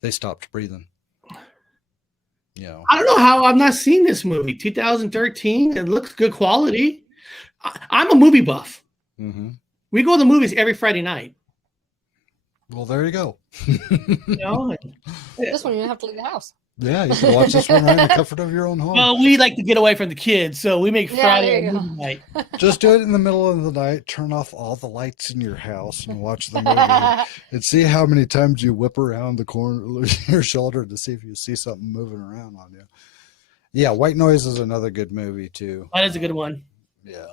they stopped breathing. I don't know how I've not seen this movie. 2013, it looks good quality. I'm a movie buff. Mm-hmm. We go to the movies every Friday night. Well, there you go. This one you don't have to leave the house. Yeah, you can watch this one right in the comfort of your own home. Well, we like to get away from the kids, so we make Friday movie night. Just do it in the middle of the night. Turn off all the lights in your house and watch the movie. And see how many times you whip around the corner of your shoulder to see if you see something moving around on you. Yeah, White Noise is another good movie, too. That is a good one. Yeah.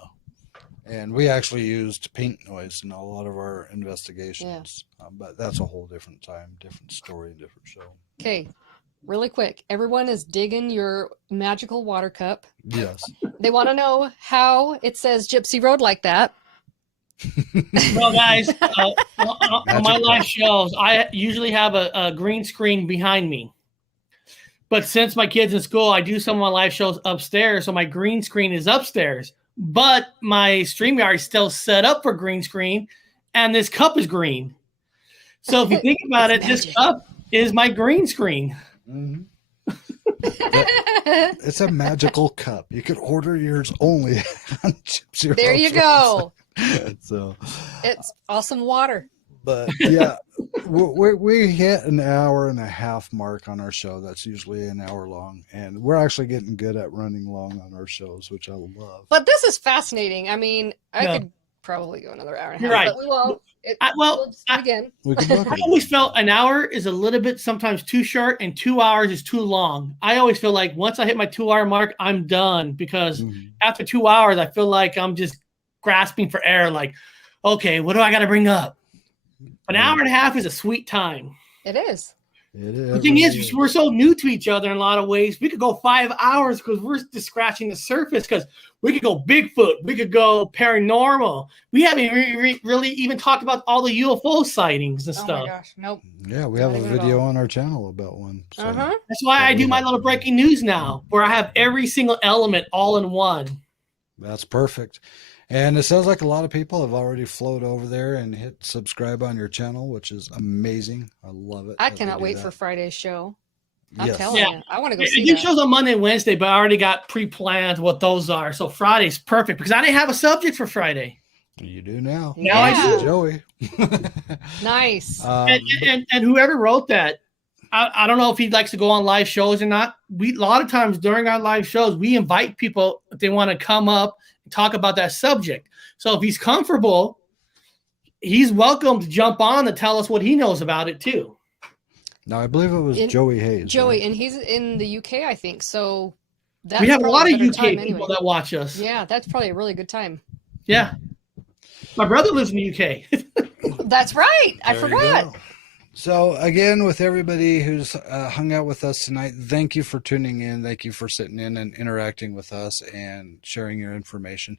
And we actually used pink noise in a lot of our investigations. Yeah. But that's a whole different time, different story, different show. Okay. Really quick. Everyone is digging your magical water cup. Yes. They want to know how it says Gypsy Road like that. Well, guys, on my live shows, I usually have a green screen behind me. But since my kid's in school, I do some of my live shows upstairs, so my green screen is upstairs. But my StreamYard is still set up for green screen, and this cup is green. So if you think about it, this cup is my green screen. Mm-hmm. It's a magical cup. You could order yours only on Gypsy. There you go. So it's awesome water. But yeah, we hit an hour and a half mark on our show. That's usually an hour long. And we're actually getting good at running long on our shows, which I love. But this is fascinating. I mean, I probably go another hour and a half. You're right. But we won't. Well, We'll just do it again. We could book I it. always felt an hour is a little bit sometimes too short, and 2 hours is too long. I always feel like once I hit my 2 hour mark, I'm done, because after 2 hours, I feel like I'm just grasping for air. Like, okay, what do I got to bring up? An hour and a half is a sweet time. It is. It is. The thing is, we're so new to each other in a lot of ways. We could go 5 hours because we're just scratching the surface, because we could go Bigfoot. We could go paranormal. We haven't really even talked about all the UFO sightings and Oh stuff. my gosh. Nope. Yeah, we Not have a even at video all. on our channel about one. So. That's why I do my little breaking news now, where I have every single element all in one. That's perfect. And it sounds like a lot of people have already flowed over there and hit subscribe on your channel, which is amazing. I love it. I that they cannot do wait that. for Friday's show. I'm Yes. telling you. I want to go I see do that. shows on Monday and Wednesday, but I already got pre-planned what those are. So Friday's perfect, because I didn't have a subject for Friday. You do now. Now I Yeah. do. Joey. Nice. And whoever wrote that, I don't know if he likes to go on live shows or not. A lot of times during our live shows, we invite people if they want to come up and talk about that subject. So if he's comfortable, he's welcome to jump on and tell us what he knows about it too. No, I believe it was Joey Hayes. Joey, right? and he's in the UK, I think. So that's We have a lot probably of better UK time people anyway. that watch us. Yeah, that's probably a really good time. Yeah. My brother lives in the UK. That's right. I There you forgot. go. So again, with everybody who's hung out with us tonight, thank you for tuning in. Thank you for sitting in and interacting with us and sharing your information.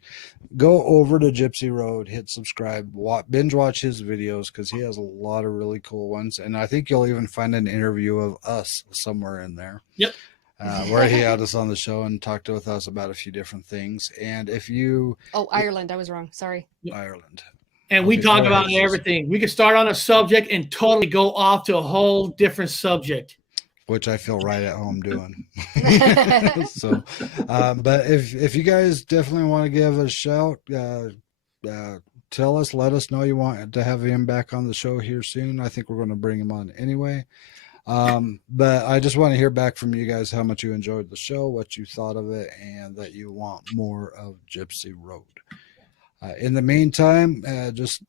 Go over to Gypsy Road, hit subscribe, binge watch his videos, because he has a lot of really cool ones. And I think you'll even find an interview of us somewhere in there. Yep. Where he had us on the show and talked with us about a few different things. And if you... Oh, Ireland. I was wrong. Sorry. Ireland. And we Okay, talk go about ahead. everything. We could start on a subject and totally go off to a whole different subject. Which I feel right at home doing. So, but if you guys definitely want to give a shout, tell us, let us know you want to have him back on the show here soon. I think we're going to bring him on anyway. But I just want to hear back from you guys how much you enjoyed the show, what you thought of it, and that you want more of Gypsy Road. In the meantime, just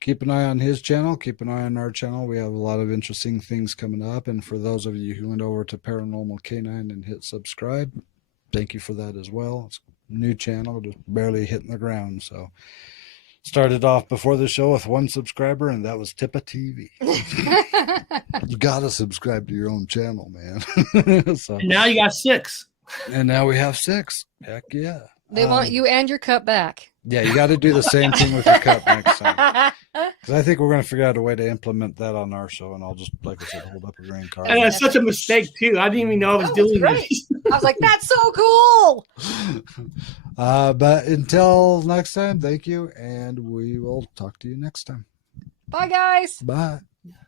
keep an eye on his channel, keep an eye on our channel. We have a lot of interesting things coming up. And for those of you who went over to Paranormal Canine and hit subscribe, thank you for that as well. It's a new channel, just barely hitting the ground. So started off before the show with 1 subscriber, and that was TIPA TV. You got to subscribe to your own channel, man. So, And now you got 6. and now we have 6. Heck yeah. They want you and your cup back. Yeah, you got to do the same thing with your cup next time. Because I think we're going to figure out a way to implement that on our show, and I'll just, like I said, hold up a green card. And that's such a mistake too. I didn't even know I was That was doing great. this. I was like, that's so cool. But until next time, thank you, and we will talk to you next time. Bye, guys. Bye.